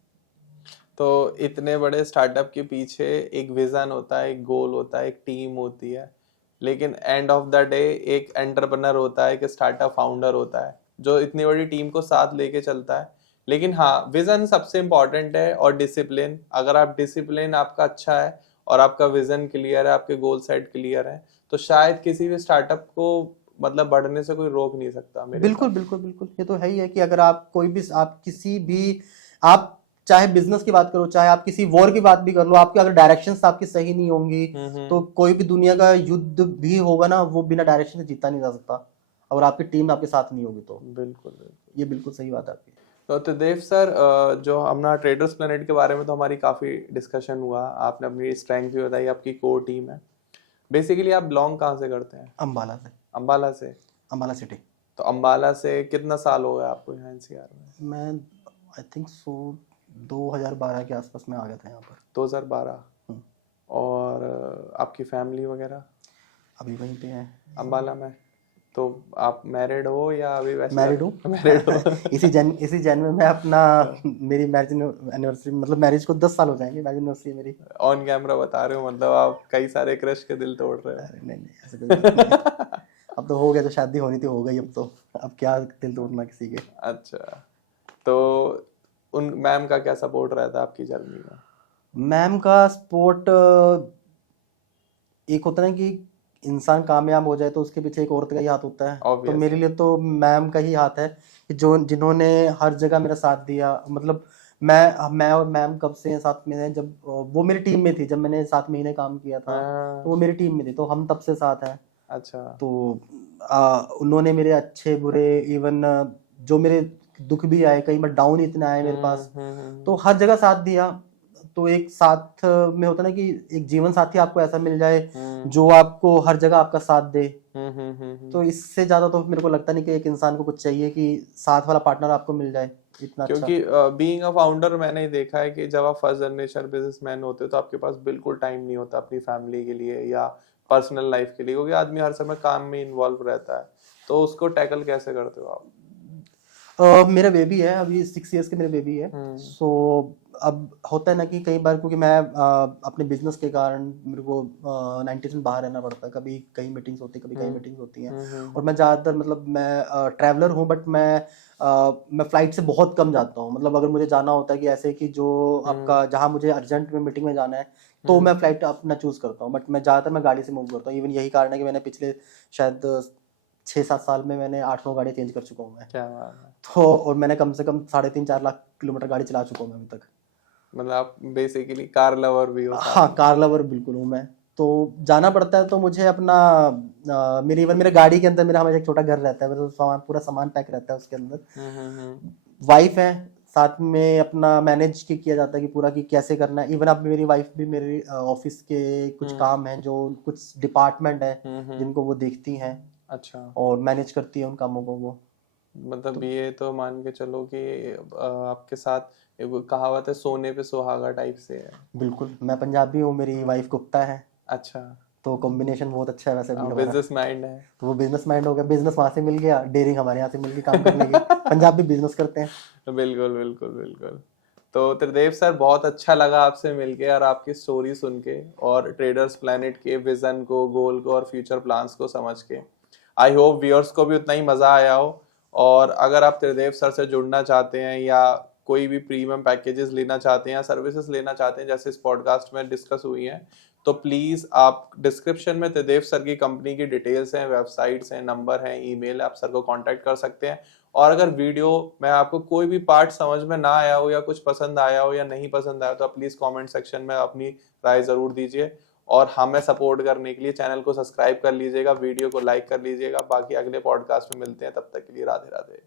तो इतने बड़े स्टार्टअप के पीछे एक विजन होता है, एक गोल होता है, एक टीम होती है, लेकिन एंड ऑफ द डे एक एंटरप्रेन्योर होता है, एक स्टार्टअप फाउंडर होता है जो इतनी बड़ी टीम को साथ लेके चलता है। लेकिन हाँ, विजन सबसे इम्पोर्टेंट है और डिसिप्लिन। अगर आप डिसिप्लिन आपका अच्छा है और आपका विजन क्लियर है, आपके गोल सेट क्लियर है, तो शायद किसी भी स्टार्टअप को मतलब बढ़ने से कोई रोक नहीं सकता। बिल्कुल बिल्कुल बिल्कुल, ये तो है ही है कि अगर आप कोई भी, आप किसी भी, आप चाहे बिजनेस की बात करो, चाहे आप किसी वॉर की बात भी कर लो, आपकी अगर डायरेक्शंस आपकी सही नहीं होंगी तो कोई भी दुनिया का युद्ध भी होगा ना, वो बिना डायरेक्शन से जीता नहीं जा सकता, और आपकी टीम आपके साथ नहीं होगी तो। बिल्कुल, ये बिल्कुल सही बात है आपकी। तो त्रिदेव सर, जो हमारा ट्रेडर्स प्लैनेट के बारे में तो हमारी काफी डिस्कशन हुआ, आपने अपनी स्ट्रेंथ भी बताई, आपकी कोर टीम है। बेसिकली आप बिलोंग कहाँ से करते हैं? अंबाला से। अंबाला से? अंबाला सिटी। तो अंबाला से कितना साल हो गया आपको यहाँ एनसीआर में? मैं आई थिंक सो 2012 के आसपास में आ गया था यहाँ पर। 2012। और आपकी फैमिली वगैरह अभी वहीं पे है अंबाला में? तो आप मैरिड हो या अभी वैसे? मैरिड हूँ। मैरिड हो। इसी जन में मैं अपना मेरी मैरिज एनिवर्सरी, मतलब मैरिज को 10 साल हो जाएंगे, मैरिज एनिवर्सरी मेरी। ऑन कैमरा बता रहे हो, मतलब आप कई सारे क्रश के दिल तोड़ रहे हो। नहीं नहीं, ऐसे कोई बात नहीं। अब तो हो गया, तो शादी होनी थी हो गई, अब तो अब क्या दिल तोड़ना किसी के। अच्छा, तो उन मैम का क्या सपोर्ट रहता है आपकी जर्नी में? मैम का सपोर्ट, एक होता है ना कि इंसान कामयाब हो जाए तो उसके पीछे एक औरत का ही हाथ होता है। तो Obviously. मेरे लिए तो मैम का ही हाथ है कि जो जिन्होंने हर जगह मेरा साथ दिया। मतलब मैं और मैम कब से साथ में हैं, जब वो मेरी टीम में थी, जब मैंने 7 महीने काम किया था तो वो हाँ, मेरी टीम में थी, तो हम तब से साथ हैं। अच्छा। तो उन्होंने मेरे अच्छे बुरे, इवन जो मेरे दुख भी आए, कई बार डाउन इतना आए मेरे पास, तो हर जगह साथ दिया। तो एक साथ में होता ना कि एक जीवन साथी आपको ऐसा मिल जाए जो आपको हर जगह आपका साथ दे, तो इससे ज्यादा तो मेरे को लगता नहीं कि एक इंसान को कुछ चाहिए कि साथ वाला पार्टनर आपको मिल जाए इतना अच्छा। क्योंकि बीइंग अ फाउंडर मैंने देखा है कि जब आप फर्स्ट जनरेशन बिजनेसमैन होते हो तो आपके पास बिल्कुल टाइम नहीं होता अपनी फैमिली के लिए या पर्सनल लाइफ के लिए, क्योंकि आदमी हर समय काम में इन्वॉल्व रहता है। तो उसको टैकल कैसे करते हो आप? मेरा बेबी है, अभी 6 इयर्स के मेरे बेबी है। सो अब होता है ना कि कई बार, क्योंकि मैं अपने बिजनेस के कारण मेरे को 90 दिन बाहर रहना पड़ता है, कभी कई मीटिंग्स होती है, कभी कई मीटिंग्स होती हैं। और मैं ज़्यादातर, मतलब मैं ट्रैवलर हूँ, बट मैं फ्लाइट से बहुत कम जाता हूँ। मतलब अगर मुझे जाना होता है कि ऐसे कि जो आपका जहाँ मुझे अर्जेंट में मीटिंग में जाना है, तो मैं फ्लाइट अपना चूज करता हूँ, बट मैं ज़्यादातर मैं गाड़ी से मूव करता हूँ। इवन यही कारण है कि मैंने पिछले शायद 6-7 साल में मैंने 8-9 गाड़ी चेंज कर चुका हूँ मैं। क्या बात है। तो और मैंने कम से कम 3.5-4 लाख किलोमीटर गाड़ी चला चुका हूँ मैं अभी तक। मतलब आप बेसिकली कार लवर भी हो साथ हाँ, में? कार लवर बिल्कुल हूँ मैं। तो जाना पड़ता है तो मुझे अपना मेरी, इवन मेरे गाड़ी के अंदर मेरा हमेशा एक छोटा घर रहता है, मेरा सामान, पूरा सामान पैक रहता है उसके अंदर। वाइफ है साथ में, अपना मैनेज किया जाता है कि पूरा कि कैसे करना है। इवन अब मेरी वाइफ भी मेरे ऑफिस के कुछ काम है, जो कुछ डिपार्टमेंट है जिनको वो देखती हैं अच्छा। और मैनेज करती है उन कामों को वो। मतलब ये तो मान के चलो कि आपके साथ एक वो कहावत है, सोने पे सुहागा टाइप से है। बिल्कुल, मैं पंजाबी हूँ, मेरी वाइफ गुप्ता है, अच्छा। तो कॉम्बिनेशन बहुत अच्छा है वैसे भी हमारा। बिजनेस माइंड है। तो वो बिजनेस माइंड हो गया, बिजनेस वहां से मिल गया, डेयरिंग हमारे यहाँ से मिल गई काम करने की। पंजाब भी बिजनेस करते हैं। बिल्कुल बिल्कुल बिल्कुल। तो त्रिदेव सर, बहुत अच्छा लगा आपसे मिलके और आपकी स्टोरी सुन के और ट्रेडर्स प्लेनेट के विजन को, गोल को और फ्यूचर प्लान्स को समझ के। आई होप व्यूअर्स को भी उतना ही मजा आया हो। और अगर आप त्रिदेव सर से जुड़ना चाहते हैं या कोई भी प्रीमियम पैकेजेस लेना चाहते हैं या सर्विसेज लेना चाहते हैं जैसे इस पॉडकास्ट में डिस्कस हुई हैं, तो प्लीज आप डिस्क्रिप्शन में त्रिदेव सर की कंपनी की डिटेल्स हैं, वेबसाइट्स हैं, नंबर है, ईमेल है, आप सर को कांटेक्ट कर सकते हैं। और अगर वीडियो में आपको कोई भी पार्ट समझ में ना आया हो या कुछ पसंद आया हो या नहीं पसंद आया, तो आप प्लीज कमेंट सेक्शन में अपनी राय जरूर दीजिए। और हमें सपोर्ट करने के लिए चैनल को सब्सक्राइब कर लीजिएगा, वीडियो को लाइक कर लीजिएगा। बाकी अगले पॉडकास्ट में मिलते हैं, तब तक के लिए राधे राधे।